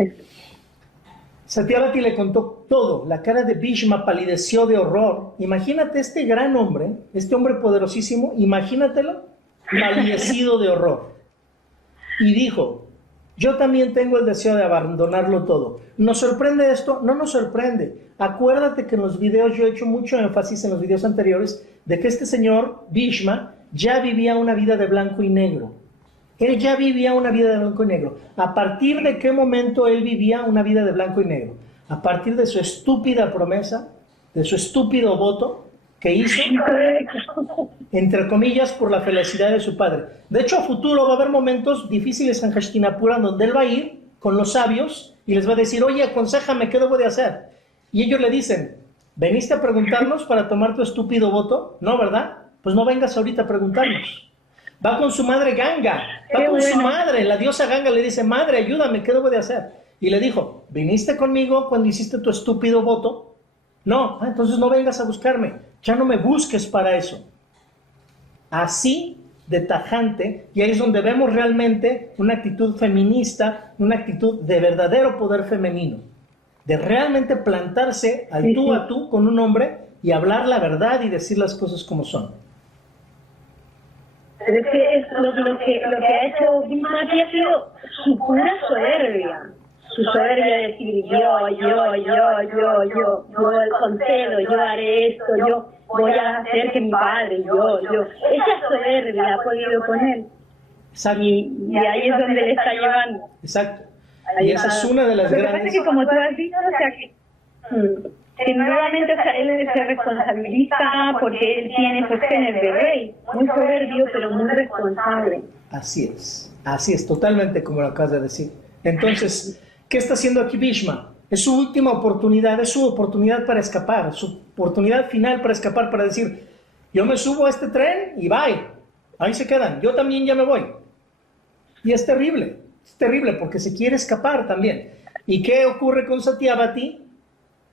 Satyavati le contó todo. La cara de Bhishma palideció de horror. Imagínate este gran hombre, este hombre poderosísimo, imagínatelo palidecido de horror. Y dijo: yo también tengo el deseo de abandonarlo todo. ¿Nos sorprende esto? No nos sorprende. Acuérdate que en los videos, yo he hecho mucho énfasis en los videos anteriores, de que este señor, Bhishma, ya vivía una vida de blanco y negro. Él ya vivía una vida de blanco y negro. ¿A partir de qué momento él vivía una vida de blanco y negro? A partir de su estúpida promesa, de su estúpido voto que hizo, entre comillas, por la felicidad de su padre. De hecho, a futuro va a haber momentos difíciles en Hastinapura donde él va a ir con los sabios y les va a decir: oye, aconséjame, ¿qué debo de hacer? Y ellos le dicen: ¿veniste a preguntarnos para tomar tu estúpido voto? No, ¿verdad? Pues no vengas ahorita a preguntarnos. Va con su madre Ganga, va con su madre, la diosa Ganga le dice: madre, ayúdame, ¿qué debo de hacer? Y le dijo: ¿viniste conmigo cuando hiciste tu estúpido voto? No, entonces no vengas a buscarme, ya no me busques para eso. Así de tajante, y ahí es donde vemos realmente una actitud feminista, una actitud de verdadero poder femenino, de realmente plantarse al tú a tú con un hombre y hablar la verdad y decir las cosas como son. Pero es que es lo que ha hecho Bhishma aquí ha sido su pura soberbia. Su soberbia de decir: yo concedo, yo haré esto, yo voy a hacer que mi padre, yo. Esa soberbia ha podido con él. Exacto. Y ahí es donde le está llevando. Exacto. Y esa es una de las grandes... Lo que pasa es que, como tú has dicho, o sea, que nuevamente, o sea, él se responsabiliza porque él tiene esos genes de rey, muy soberbio, pero muy responsable. Así es. Así es, totalmente como lo acabas de decir. Entonces, ¿qué está haciendo aquí Bhishma? Es su última oportunidad, es su oportunidad para escapar, su oportunidad final para escapar, para decir, yo me subo a este tren y bye, ahí se quedan, yo también ya me voy. Y es terrible porque se quiere escapar también. ¿Y qué ocurre con Satyavati?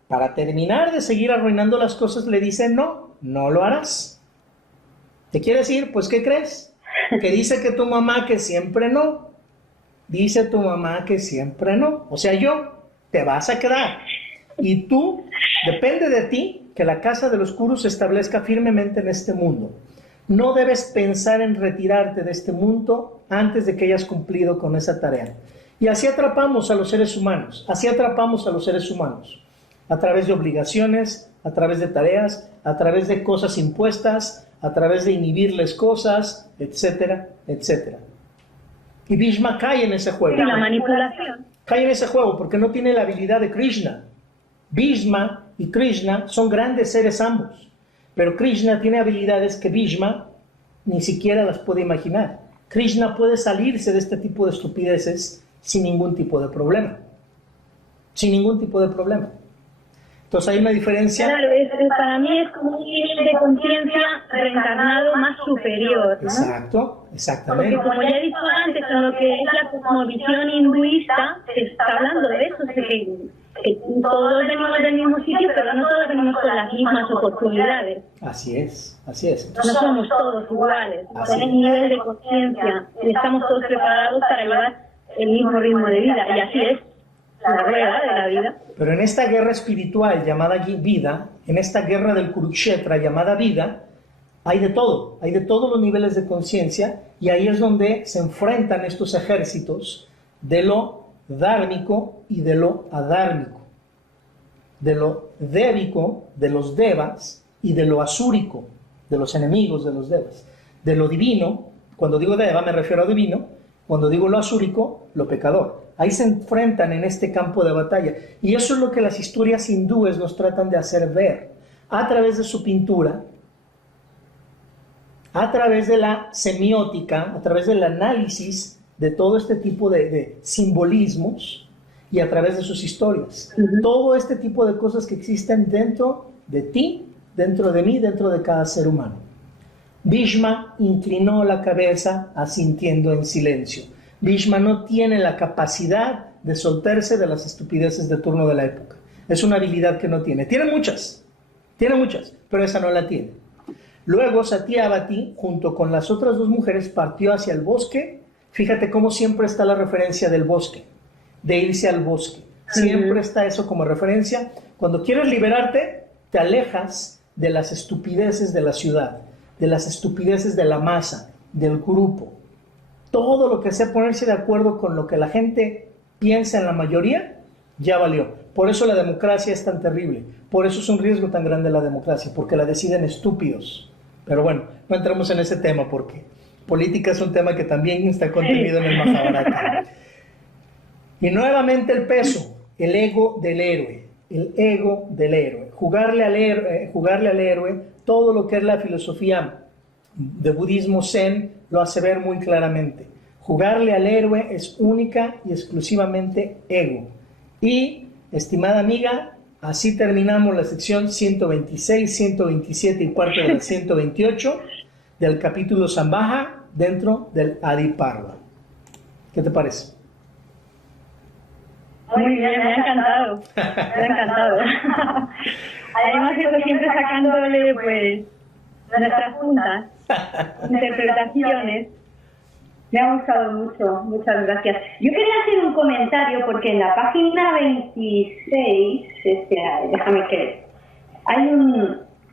Para terminar de seguir arruinando las cosas, le dice, no, no lo harás. ¿Te quieres ir? Pues, ¿qué crees? Que dice que tu mamá que siempre no. Dice tu mamá que siempre no. O sea, te vas a quedar. Y tú, depende de ti que la casa de los Kurus se establezca firmemente en este mundo. No debes pensar en retirarte de este mundo antes de que hayas cumplido con esa tarea. Y así atrapamos a los seres humanos. Así atrapamos a los seres humanos. A través de obligaciones, a través de tareas, a través de cosas impuestas, a través de inhibirles cosas, etcétera, etcétera. Y Bhishma cae en ese juego. Y la manipulación. Cae en ese juego porque no tiene la habilidad de Krishna. Bhishma y Krishna son grandes seres ambos, pero Krishna tiene habilidades que Bhishma ni siquiera las puede imaginar. Krishna puede salirse de este tipo de estupideces sin ningún tipo de problema. Sin ningún tipo de problema. Entonces hay una diferencia. Claro, para mí es como un nivel de conciencia reencarnado más superior, ¿no? Exacto, exactamente. Porque como ya he dicho antes, en lo que es la cosmovisión hinduista, se está hablando de eso, de que todos venimos del mismo sitio, pero no todos venimos con las mismas oportunidades. Así es, así es. Entonces, no somos todos iguales, con el nivel de conciencia, estamos todos preparados para llevar el mismo ritmo de vida, y así es la rueda de la vida. Pero en esta guerra espiritual llamada vida, en esta guerra del Kurukshetra llamada vida, hay de todos los niveles de conciencia, y ahí es donde se enfrentan estos ejércitos de lo dármico y de lo adármico, de lo dévico, de los devas, y de lo asúrico, de los enemigos de los devas, de lo divino. Cuando digo deva me refiero a divino, cuando digo lo asúrico, lo pecador. Ahí se enfrentan en este campo de batalla, y eso es lo que las historias hindúes nos tratan de hacer ver a través de su pintura, a través de la semiótica, a través del análisis de todo este tipo de simbolismos, y a través de sus historias. Todo este tipo de cosas que existen dentro de ti, dentro de mí, dentro de cada ser humano. Bhishma inclinó la cabeza asintiendo en silencio. Bhishma no tiene la capacidad de soltarse de las estupideces de turno de la época. Es una habilidad que no tiene. Tiene muchas, pero esa no la tiene. Luego Satyavati, junto con las otras dos mujeres, partió hacia el bosque. Fíjate cómo siempre está la referencia del bosque, de irse al bosque. Siempre está eso como referencia. Cuando quieres liberarte, te alejas de las estupideces de la ciudad, de las estupideces de la masa, del grupo. Todo lo que sea ponerse de acuerdo con lo que la gente piensa en la mayoría, ya valió. Por eso la democracia es tan terrible. Por eso es un riesgo tan grande la democracia, porque la deciden estúpidos. Pero bueno, no entramos en ese tema porque política es un tema que también está contenido en el Mahabharata. Y nuevamente el peso, el ego del héroe. El ego del héroe. Jugarle al héroe, todo lo que es la filosofía de budismo zen lo hace ver muy claramente. Jugarle al héroe es única y exclusivamente ego. Y, estimada amiga, así terminamos la sección 126, 127 y parte de la 128 del capítulo Sambaja dentro del Adi Parva. ¿Qué te parece? Muy bien, me ha encantado. Me ha encantado. Además, eso siempre sacándole, pues, nuestras puntas, interpretaciones. Me ha gustado mucho, muchas gracias. Yo quería hacer un comentario porque en la página 26, déjame que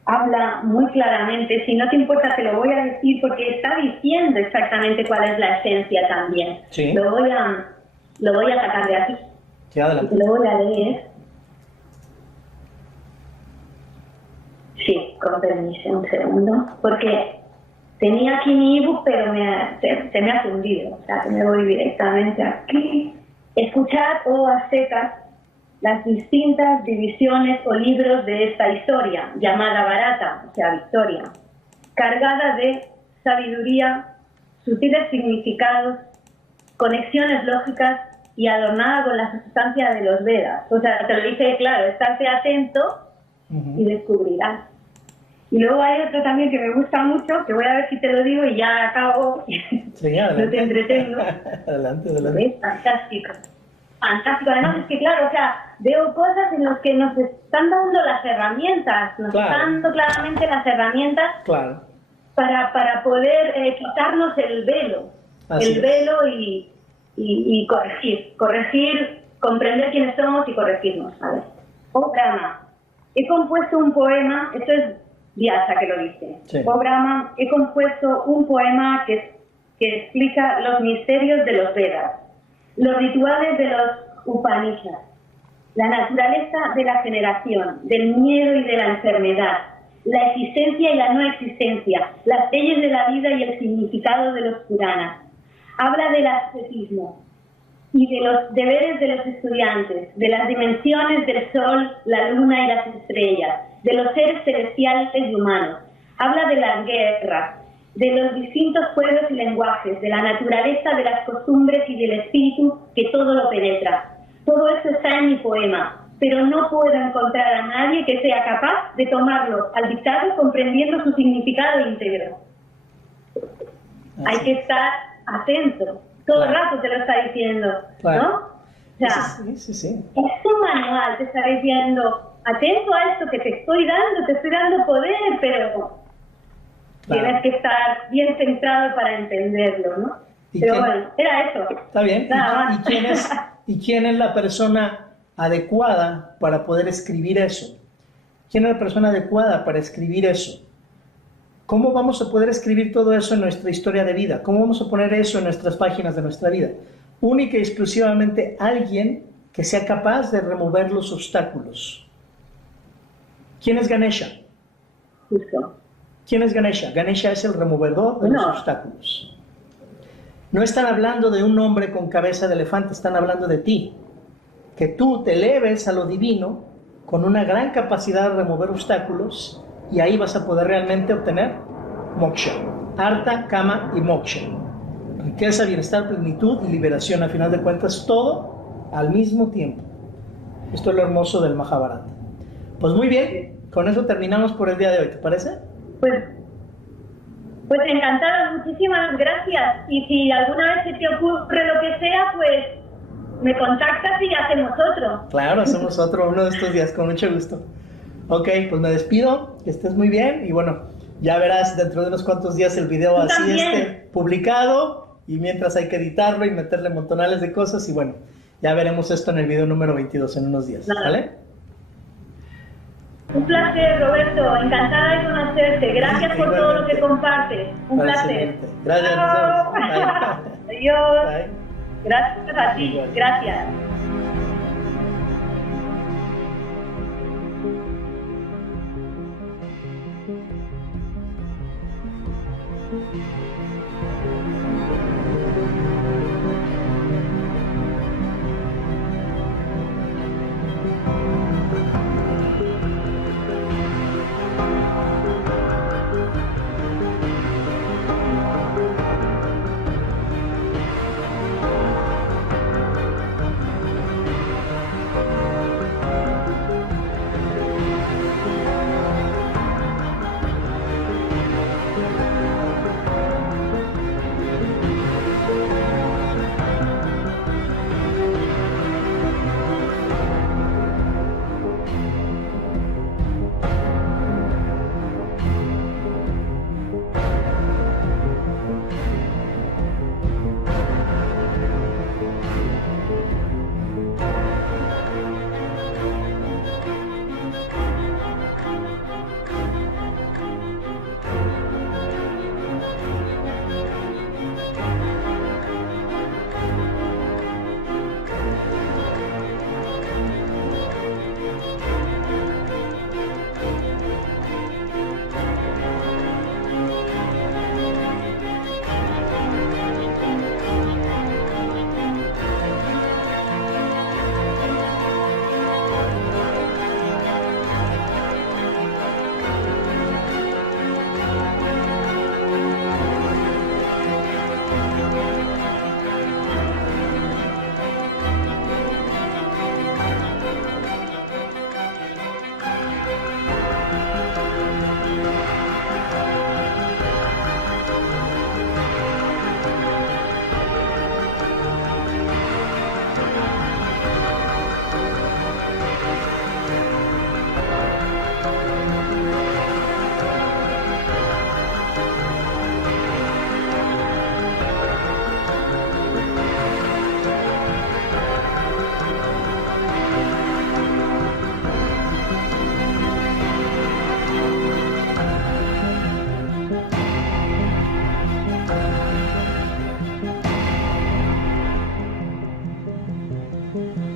habla muy claramente, si no te importa te lo voy a decir porque está diciendo exactamente cuál es la esencia también. ¿Sí? Lo voy a sacar de aquí. Sí, adelante. Lo voy a leer. Sí, con permiso, un segundo, porque tenía aquí mi ebook, pero se me ha fundido, o sea, que me voy directamente aquí. Escuchad, oh ascetas, las distintas divisiones o libros de esta historia, llamada Bharata, o sea, victoria, cargada de sabiduría, sutiles significados conexiones lógicas y adornada con la sustancia de los Vedas. O sea, te lo dije claro, estate atento y descubrirás. Y luego hay otro también que me gusta mucho, que voy a ver si te lo digo y ya acabo. Sí, no te entretengo. Adelante, adelante. Es fantástico. Fantástico. Además es que, claro, o sea, veo cosas en las que nos están dando las herramientas, nos están dando claramente las herramientas para poder quitarnos el velo. El velo y corregir, comprender quiénes somos y corregirnos. A ver. Oh Brahma, he compuesto un poema, esto es Vyasa que lo dice. Sí. Oh Brahma, he compuesto un poema que explica los misterios de los Vedas, los rituales de los Upanishads, la naturaleza de la generación, del miedo y de la enfermedad, la existencia y la no existencia, las leyes de la vida y el significado de los Puranas. Habla del ascetismo y de los deberes de los estudiantes, de las dimensiones del sol, la luna y las estrellas, de los seres celestiales y humanos. Habla de las guerras, de los distintos pueblos y lenguajes, de la naturaleza, de las costumbres y del espíritu que todo lo penetra. Todo eso está en mi poema, pero no puedo encontrar a nadie que sea capaz de tomarlo al dictado comprendiendo su significado íntegro. Hay que estar atento, todo el rato te lo está diciendo, ¿no? O sea, es un manual, te está diciendo, atento a esto que te estoy dando poder, pero tienes que estar bien centrado para entenderlo, ¿no? Pero bueno, era eso. Está bien. ¿Y quién es la persona adecuada para poder escribir eso? ¿Quién es la persona adecuada para escribir eso? ¿Cómo vamos a poder escribir todo eso en nuestra historia de vida? ¿Cómo vamos a poner eso en nuestras páginas de nuestra vida? Única y exclusivamente alguien que sea capaz de remover los obstáculos. ¿Quién es Ganesha? Justo. ¿Quién es Ganesha? Ganesha es el removedor de los obstáculos. No están hablando de un hombre con cabeza de elefante, están hablando de ti. Que tú te eleves a lo divino con una gran capacidad de remover obstáculos y ahí vas a poder realmente obtener moksha. Artha, kama y moksha. Riqueza, bienestar, plenitud y liberación. A final de cuentas, todo al mismo tiempo. Esto es lo hermoso del Mahabharata. Pues muy bien, con eso terminamos por el día de hoy, ¿te parece? Pues encantado, muchísimas gracias. Y si alguna vez se te ocurre lo que sea, pues me contactas y hacemos otro. Claro, hacemos otro uno de estos días, con mucho gusto. Ok, pues me despido, que estés muy bien y bueno, ya verás dentro de unos cuantos días el video así publicado y mientras hay que editarlo y meterle montonales de cosas y bueno, ya veremos esto en el video número 22 en unos días, ¿vale? Un placer, Roberto, encantada de conocerte, gracias por todo lo que compartes, un placer. Gracias. Adiós. Bye. Gracias a ti, gracias. Chao.